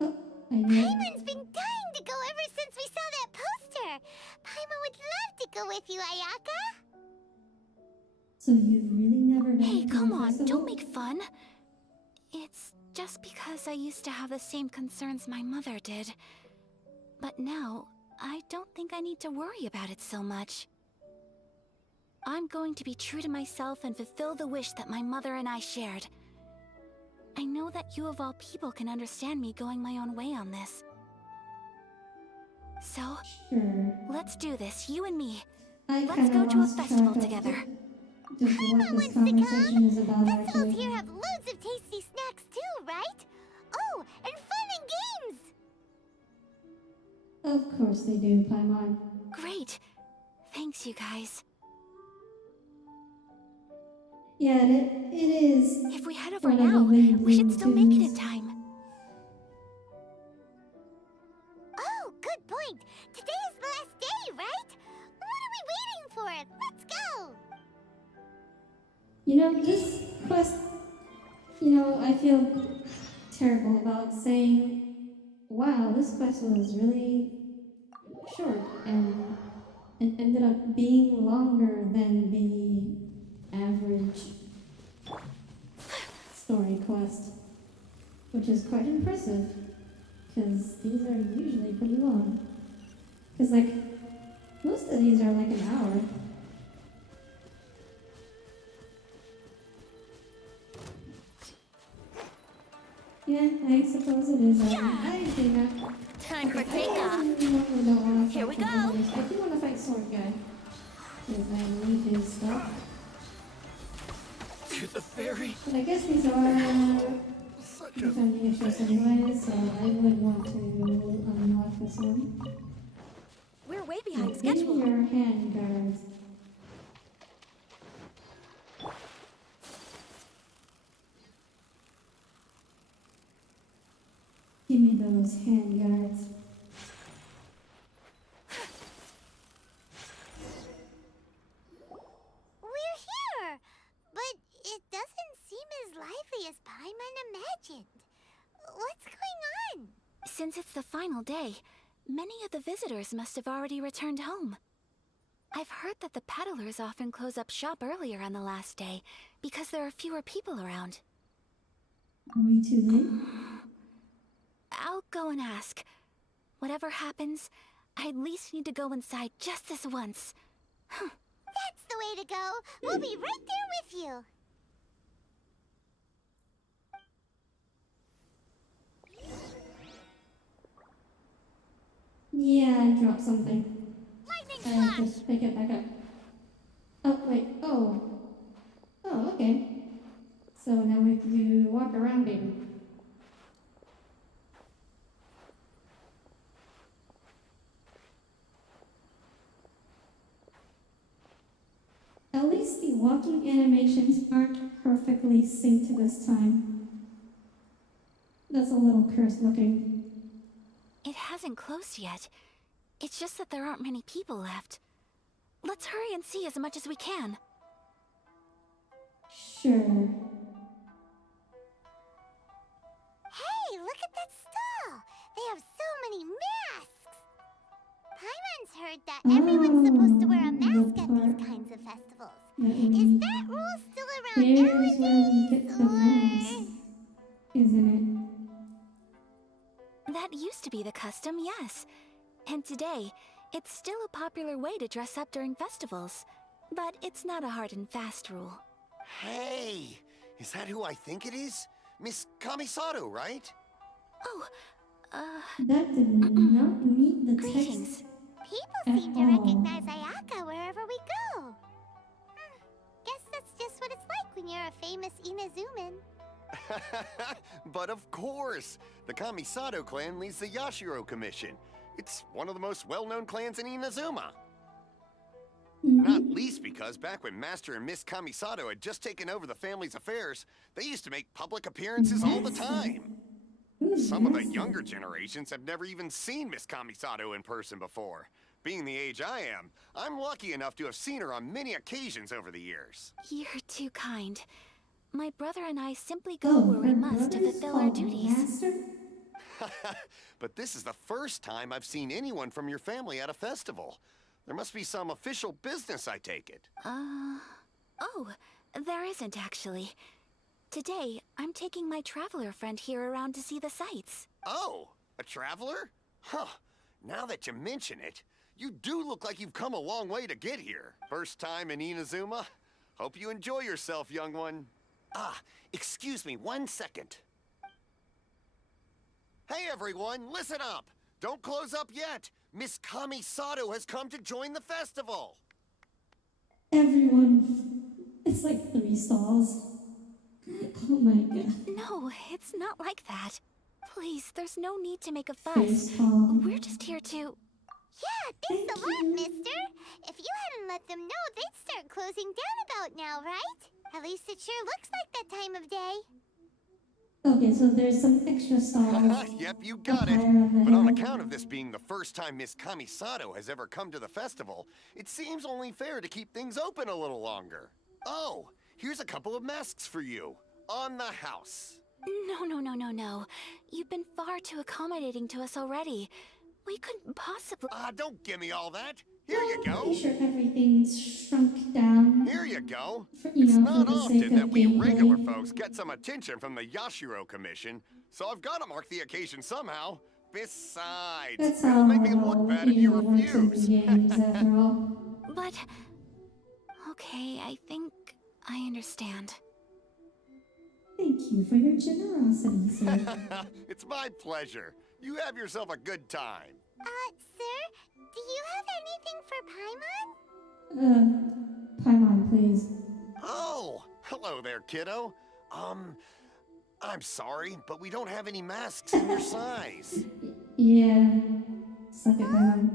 Oh, I knew it. Paimon's been dying to go ever since we saw that poster. Paimon would love to go with you, Ayaka. So you've really never been Hey, to come a on, festival? don't make fun. It's just because I used to have the same concerns my mother did. But now, I don't think I need to worry about it so much. I'm going to be true to myself and fulfill the wish that my mother and I shared. I know that you of all people can understand me going my own way on this. So, Sure. let's do this, you and me. I Let's kinda go to a lost festival track of together. Just what Paimon this wants to conversation come. is about, Festivals actually. here have loads of tasty snacks too, right? Oh, and fun and games! Of course they do, Paimon. Great. Thanks, you guys. Yeah, it is. If we head over one of the now, main we should still make it in tunes. time. Oh, good point. Today is the last day, right? What are we waiting for? Let's go! You know, this quest, I feel terrible about saying, wow, this quest was really short, and it ended up being longer than the average story quest, which is quite impressive, because these are usually pretty long. Because, most of these are like an hour. Yeah, I suppose it is. I do not. Time for I takeoff. actually don't want to Here we go. I do want to fight Sword Guy. Because I need his stuff. To the ferry. But I guess these are defending issues anyway, so I would want to unlock this one. We're way behind Give me schedule. your hand guards. Give me those hand guards. We're here! But it doesn't seem as lively as Paimon imagined. What's going on? Since it's the final day, many of the visitors must have already returned home. I've heard that the peddlers often close up shop earlier on the last day because there are fewer people around. Are we too late? I'll go and ask. Whatever happens, I at least need to go inside just this once. That's the way to go. We'll be right there with you. Yeah, I dropped something. Lightning I have flash! to pick it back up. Oh, wait. Oh. Oh, okay. So now we have to walk around him. At least the walking animations aren't perfectly synced this time. That's a little cursed looking. It hasn't closed yet. It's just that there aren't many people left. Let's hurry and see as much as we can. Sure. Hey, look at that stall! They have so many masks! Paimon's heard that everyone's supposed to wear a mask at these kinds of festivals. Is that rule still around Here's where we get nowadays, the mask, isn't That used to be the custom, yes. And today, it's still a popular way to dress up during festivals. But it's not a hard and fast rule. Hey, is that who I think it is? Miss Kamisato, right? Oh, That did not meet the text. greetings. People seem to recognize Ayaka wherever we go. Guess that's just what it's like when you're a famous Inazuman. But of course, the Kamisato clan leads the Yashiro Commission. It's one of the most well-known clans in Inazuma. Not least because back when Master and Miss Kamisato had just taken over the family's affairs, they used to make public appearances all the time. Some of the younger generations have never even seen Miss Kamisato in person before. Being the age I am, I'm lucky enough to have seen her on many occasions over the years. You're too kind. My brother and I simply go where we must to fulfill our duties. Master? But this is the first time I've seen anyone from your family at a festival. There must be some official business, I take it. Oh, there isn't actually. Today, I'm taking my traveler friend here around to see the sights. Oh, a traveler? Huh. Now that you mention it, you do look like you've come a long way to get here. First time in Inazuma? Hope you enjoy yourself, young one. Ah, excuse me 1 second. Hey everyone, listen up! Don't close up yet! Miss Kamisato has come to join the festival! Everyone. It's like 3 stalls. Oh my god. No, it's not like that. Please, there's no need to make a fuss. Face palm. We're just here to... Yeah, thanks a lot, mister. If you hadn't let them know, they'd start closing down about now, right? At least it sure looks like that time of day. Okay, so there's some extra stalls. Yep, you got up it. higher on the But on hill. account of this being the first time Miss Kamisato has ever come to the festival, it seems only fair to keep things open a little longer. Oh, here's a couple of masks for you. On the house. No. You've been far too accommodating to us already. We couldn't possibly... Don't give me all that. Here you go. Pretty sure everything's shrunk down. Here you go. For, It's for not the sake often that of we gameplay. regular folks get some attention from the Yashiro Commission, so I've got to mark the occasion somehow. Besides, That's it'll how make me look bad if you works in refuse. games, after all. But... Okay, I think I understand. Thank you for your generosity, sir. It's my pleasure. You have yourself a good time. Sir, do you have anything for Paimon? Paimon, please. Oh, hello there, kiddo. I'm sorry, but we don't have any masks in your size. Yeah. Suck it, Paimon.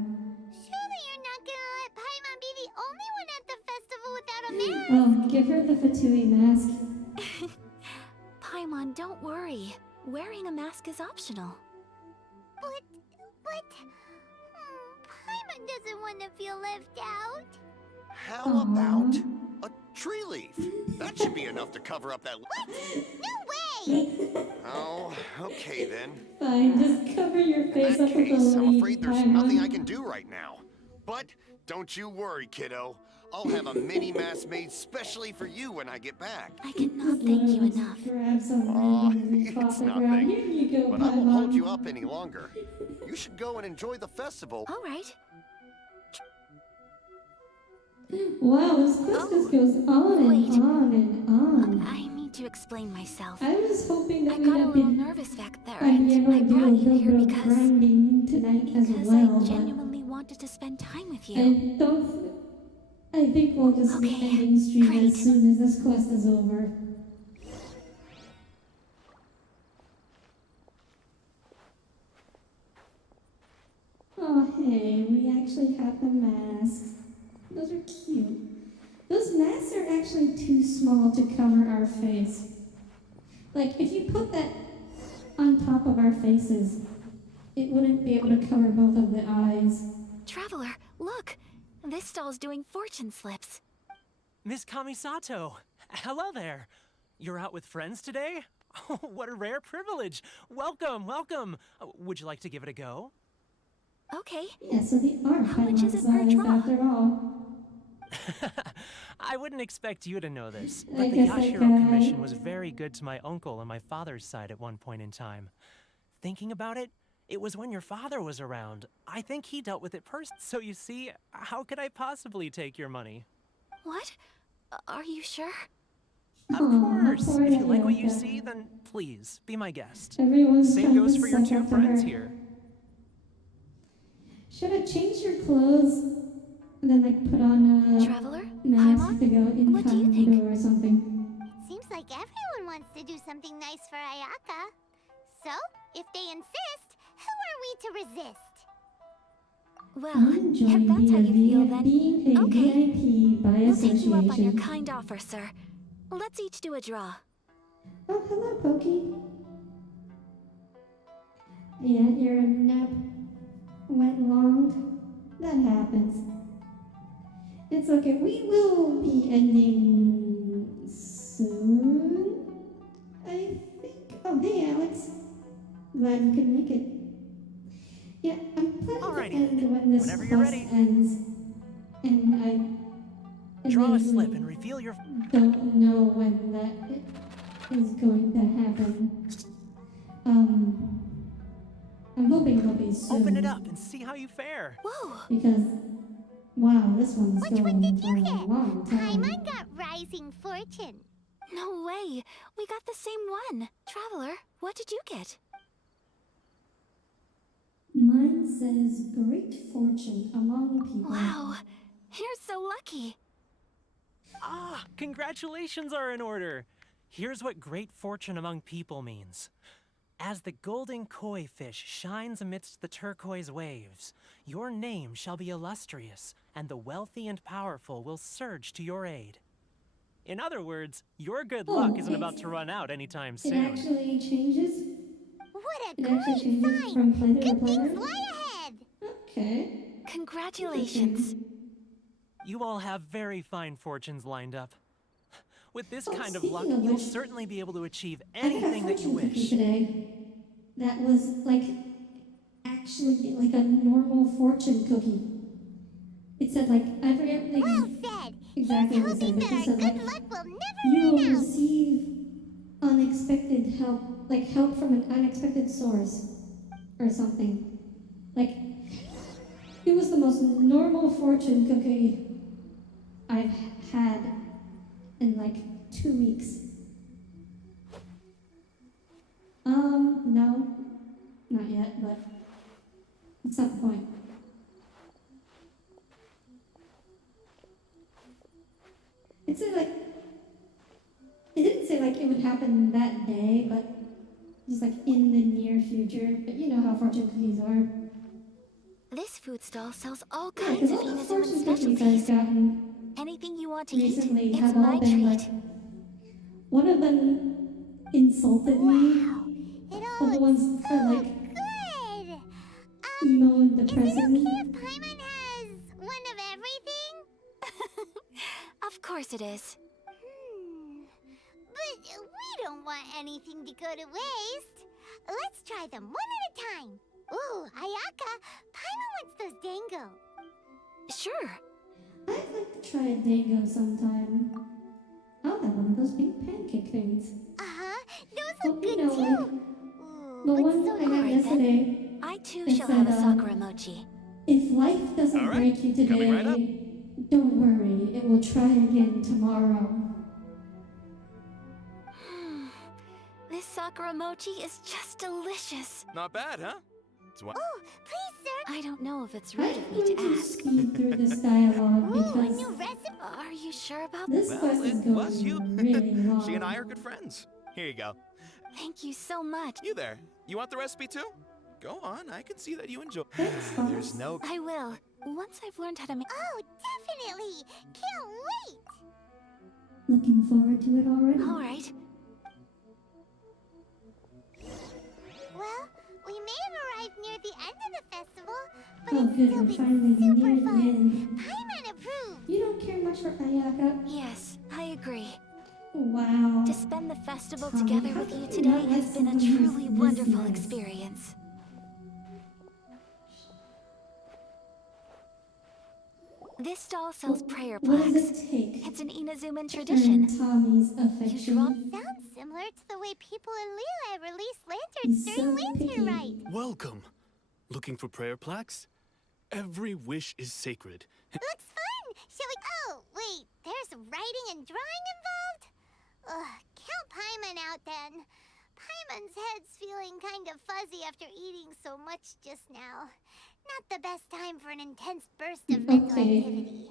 Surely you're not gonna let Paimon be the only one at the festival without a mask? Oh, give her the Fatui mask. Paimon, don't worry. Wearing a mask is optional. But... Paimon doesn't want to feel left out. How about a tree leaf? That should be enough to cover up that... No way! Oh, okay then. Fine, just cover your In face that up with a case, I'm leaf, afraid there's Paimon. nothing I can do right now. But don't you worry, kiddo. I'll have a mini mask made specially for you when I get back. I cannot thank you enough. Grab some Aw, random leaf off it's the ground. Here nothing. you go, But I won't hold Paimon. you up any longer. You should go and enjoy the festival. All right. Wow, this quest just goes on wait. and on and on. I need to explain myself. I was hoping that I we'd got a have little been nervous back there, I'd be and able I to do a brought you little here bit of because grinding tonight as I well, but genuinely wanted to spend time with you. I don't. I think we'll just be Okay, ending stream great. as soon as this quest is over. Oh hey, we actually have the masks. Those are cute. Those masks are actually too small to cover our face. Like, if you put that on top of our faces, it wouldn't be able to cover both of the eyes. Traveler, look! This stall's doing fortune slips. Miss Kamisato, hello there. You're out with friends today? Oh, what a rare privilege. Welcome, welcome. Would you like to give it a go? Okay. Yeah, so they are How much is it per Paimon-sized draw? after all. I wouldn't expect you to know this, I but the guess I Yashiro could. Commission was very good to my uncle on my father's side at one point in time. Thinking about it, it was when your father was around. I think he dealt with it first, so you see, how could I possibly take your money? What? Are you sure? Of Aw, course. poor If you like what you Ayaka. see, then please be my guest. Everyone's Same trying goes to for your suck two up to friends her. here. Should I change your clothes and then like put on a Traveler? mask Paimon? to go What do you think? incognito or something? It seems like everyone wants to do something nice for Ayaka. So, if they insist, who are we to resist? Well, I'm if enjoying that's how you feel, then being a okay. VIP by we'll take you up on your association. kind offer, sir. Let's each do a draw. Oh, hello, Pokey. Yeah, your nap went long. That happens. It's okay. We will be ending soon. I think. Oh, hey, Alex. Glad you could make it. Yeah, I'm planning Alrighty to end then. when this Whenever you're quest ready. ends. And I Draw a slip admittedly and reveal your... don't know when that is going to happen. I'm hoping it'll be soon. Open it up and see how you fare. Whoa! Because, wow, this one's Which one going did for you a get? long time. Paimon got Rising Fortune. No way! We got the same one! Traveler, what did you get? Mine says great fortune among people. Wow! You're so lucky! Ah, congratulations are in order. Here's what great fortune among people means. As the golden koi fish shines amidst the turquoise waves, your name shall be illustrious, and the wealthy and powerful will surge to your aid. In other words, your good luck isn't about to run out anytime It soon. actually changes. What a It actually great changes sign! from player to Good player. things lie ahead! Okay. Congratulations! You all have very fine fortunes lined up. With this Oh, kind of speaking luck, of you'll which, certainly be able to achieve I got a anything that you fortune cookie wish. today. That was like actually like a normal fortune cookie. It said like I forget like Well said! exactly what it Hoping said. It that just our said good like luck will you never will run out! receive unexpected help, like help from an unexpected source or something. Like it was the most normal fortune cookie I've had in like 2 weeks. No, not yet, but it's not the point. It said like, it didn't say like it would happen that day, but just like in the near future. But you know how fortune cookies are. This food stall sells all Yeah, kinds because of all the Inazuman fortune cookies I've specialties. gotten Anything you want to recently eat, it's have all my been treat. like, one of them insulted me. Wow! It All the all ones looks are so like good! emo and Is it depressing. okay if Paimon has one of everything? Of course it is. But we don't want anything to go to waste. Let's try them one at a time. Ooh, Ayaka, Paimon wants those dango. Sure. I'd like to try a dango sometime. I'll have one of those pink pancake things. Uh-huh, those Oh, look you good know, too. like Ooh, the but one so I had alright then. yesterday. I too It shall have a said, sakura mochi. If life doesn't All right, break you today, coming right up. don't worry, it will try again tomorrow. This sakura mochi is just delicious. Not bad, huh? Oh, please, sir. I don't know if it's I'm rude of me going to to ask. speed through this dialogue Ooh, a because new recipe. Are you sure about this this? quest is it going was you. really long. She and I are good friends. Here you go. Thank you so much. You there. You want the recipe too? Go on, I can see that you enjoy. Thanks, There's Fox. no... I will. Once I've learned how to make. Oh, definitely. Can't wait. Looking forward to it already. All right. Well, we may have arrived near the end of the festival, but Oh, it's good, still we're been finally super near the fun. end. Paimon approved. You don't care much for Ayaka? Yes, I agree. Wow. To spend the festival Tommy, together how with can you you today not has like been a someone who's truly this wonderful nice? experience. This stall sells prayer What does plaques. it take It's an Inazuman to tradition. earn Tommy's You draw. affection? Sounds similar to the way people in Liyue release He's lanterns so during Lantern picky. Rite. Welcome. Looking for prayer plaques? Every wish is sacred. Looks fun. Shall we? Oh, wait. There's writing and drawing involved? Ugh, count Paimon out then. Paimon's head's feeling kind of fuzzy after eating so much just now. Not the best time for an intense burst of mental activity.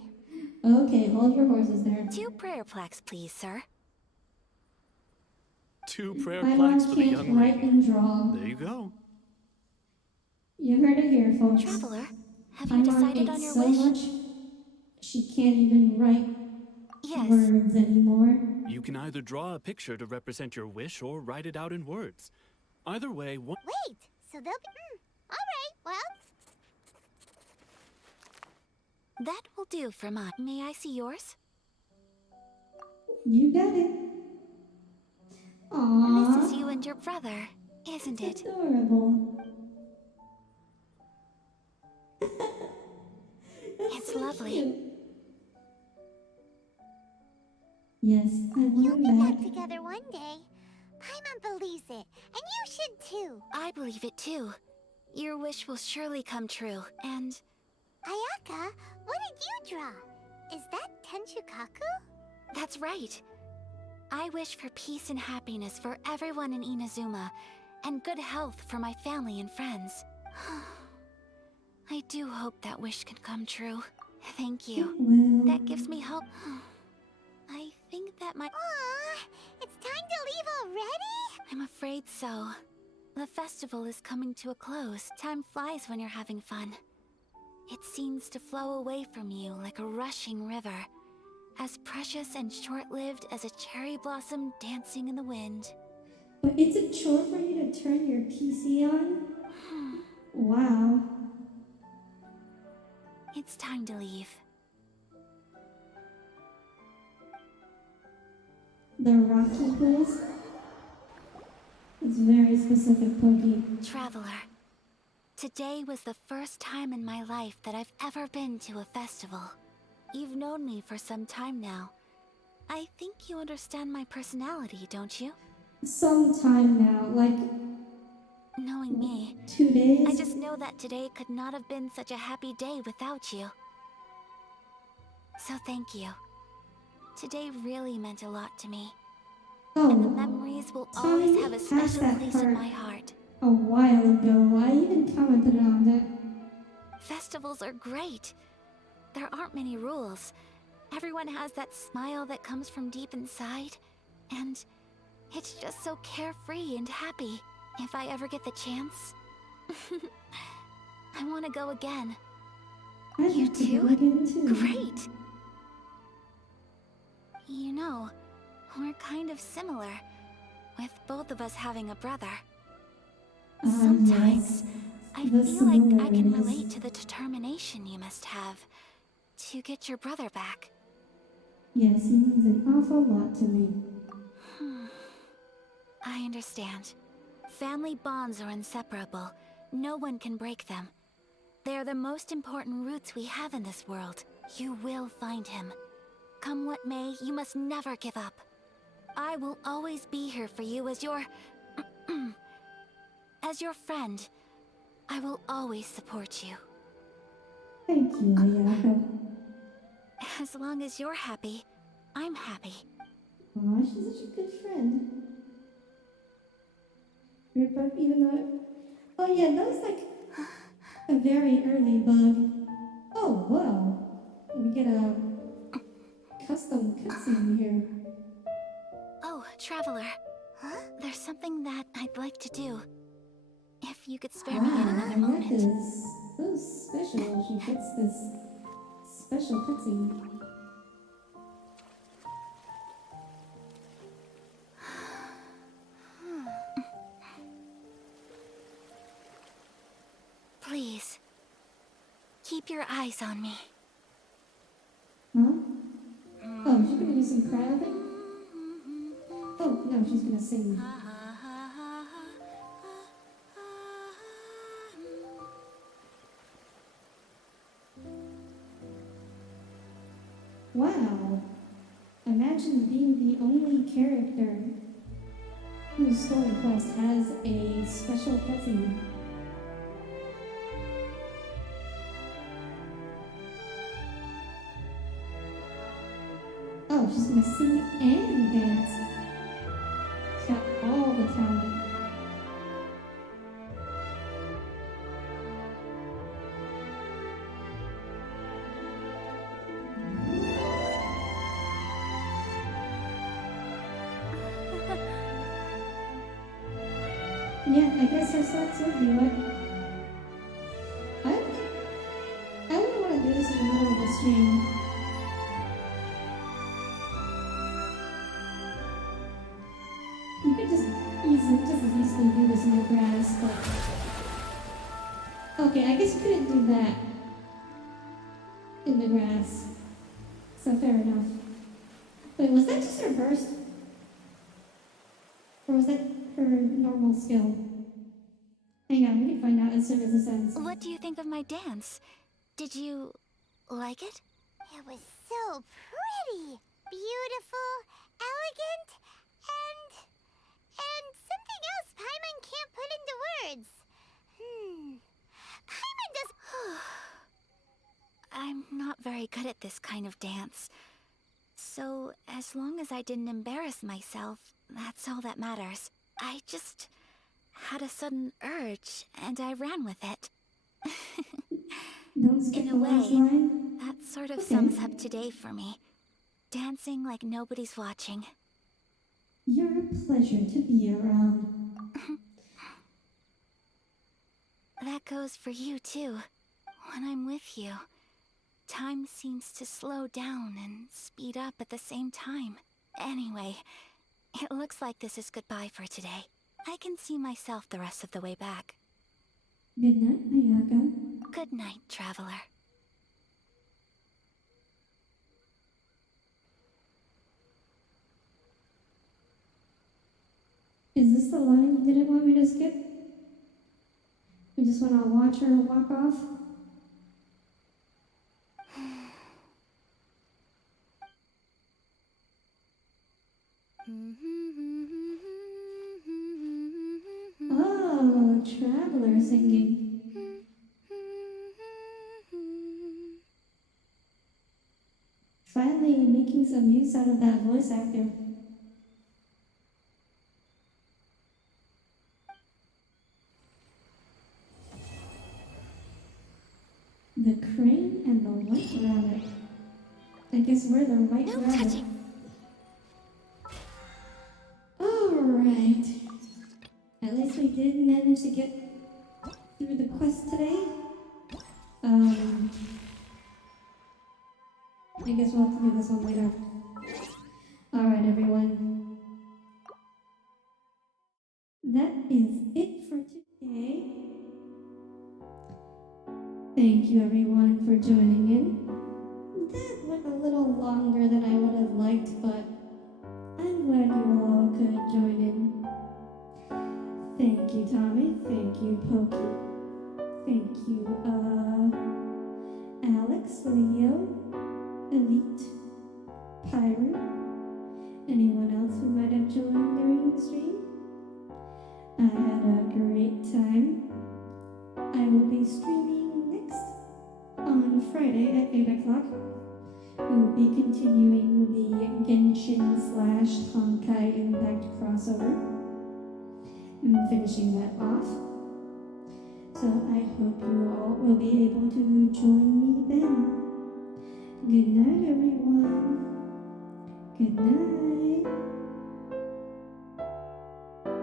Okay, hold your horses there. 2 prayer plaques, please, sir. 2 prayer Paimon plaques for the can't young write lady. and draw. There you go. You heard it here, folks. Traveler, have you Paimon decided on ate your so wish? much, she can't even write Yes. words anymore. You can either draw a picture to represent your wish or write it out in words. Either way, one. Wait, so they'll be... Alright, well... That will do for mine. May I see yours? You got it. Aww. This is you and your brother, isn't it? Adorable. It's so lovely. Cute. Yes, I want You'll be him back back. together one day. Paimon believes it, and you should too. I believe it too. Your wish will surely come true, and... Ayaka, what did you draw? Is that Tenchukaku? That's right. I wish for peace and happiness for everyone in Inazuma, and good health for my family and friends. I do hope that wish can come true. Thank you. Well, That gives me hope. I think that my... Aww, it's time to leave already? I'm afraid so. The festival is coming to a close. Time flies when you're having fun. It seems to flow away from you like a rushing river, as precious and short-lived as a cherry blossom dancing in the wind. but it's a chore for you to turn your PC on? Wow. It's time to leave. The rocky place? It's very specific, Pokey. Traveler, today was the first time in my life that I've ever been to a festival. You've known me for some time now. I think you understand my personality, don't you? Some time now, like Knowing me, 2 days? I just know that today could not have been such a happy day without you. So thank you. Today really meant a lot to me. And the memories will always have a passed special that place in part my heart. a while ago. I even commented on it. Festivals are great. There aren't many rules. Everyone has that smile that comes from deep inside. And it's just so carefree and happy. If I ever get the chance, I want to go again. I'd You like to go too? again too. Great! You know, we're kind of similar, with both of us having a brother. Sometimes, Yes. I The feel like I can similarities. relate to the determination you must have to get your brother back. Yes, he means an awful lot to me. I understand. Family bonds are inseparable. No one can break them. They are the most important roots we have in this world. You will find him. Come what may, you must never give up. I will always be here for you as your... as your friend. I will always support you. Thank you, Ayaka. As long as you're happy, I'm happy. Aw, she's such a good friend. Weird bug, even though... Oh yeah, that was like a very early bug. Oh, wow. We get a custom cutscene here. Oh, Traveler. There's something that I'd like to do. If you could spare me yet another Ayaka moment. is so special. She gets this special cutscene. Please, keep your eyes on me. Huh? Oh, she's gonna do some crowding? Oh, no, she's gonna sing. Wow. Imagine being the only character whose story quest has a special cutscene. go. She's gonna sing and dance. She's got all the talent. Yeah, I guess her sex would be what. I wouldn't want to do this in the middle of the stream. You could just easily do this in the grass, but... Okay, I guess you couldn't do that in the grass. So fair enough. Wait, was that just her burst? Or was that her normal skill? Hang on, we can find out as soon as this ends. What do you think of my dance? Did you like it? It was so pretty, beautiful, elegant, and something else Paimon can't put into words. Paimon does... I'm not very good at this kind of dance. So, as long as I didn't embarrass myself, that's all that matters. I just had a sudden urge, and I ran with it. Don't skip In a the last way, line. that sort of Okay. sums up today for me. Dancing like nobody's watching. You're a pleasure to be around. That goes for you, too. When I'm with you, time seems to slow down and speed up at the same time. Anyway, it looks like this is goodbye for today. I can see myself the rest of the way back. Good night, Ayaka. Good night, traveler. Is this the line you didn't want me to skip? You just want to watch her walk off? Oh, Traveler singing. Finally making some use out of that voice actor. The crane and the white rabbit. I guess we're the white No rabbit. touching. Alright. At least we did manage to get through the quest today. I guess we'll have to do this one later. Alright, everyone. That is it for today. Thank you, everyone, for joining in. That went a little longer than I would have liked, but I'm glad you all could join in. Thank you, Tommy. Thank you, Pokey. Thank you, Alex, Leo, Elite, Pyro, anyone else who might have joined during the stream. I had a great time. I will be streaming next on Friday at 8 o'clock. We will be continuing the Genshin / Honkai Impact crossover and finishing that off. So I hope you all will be able to join me then. Good night, everyone. Good night.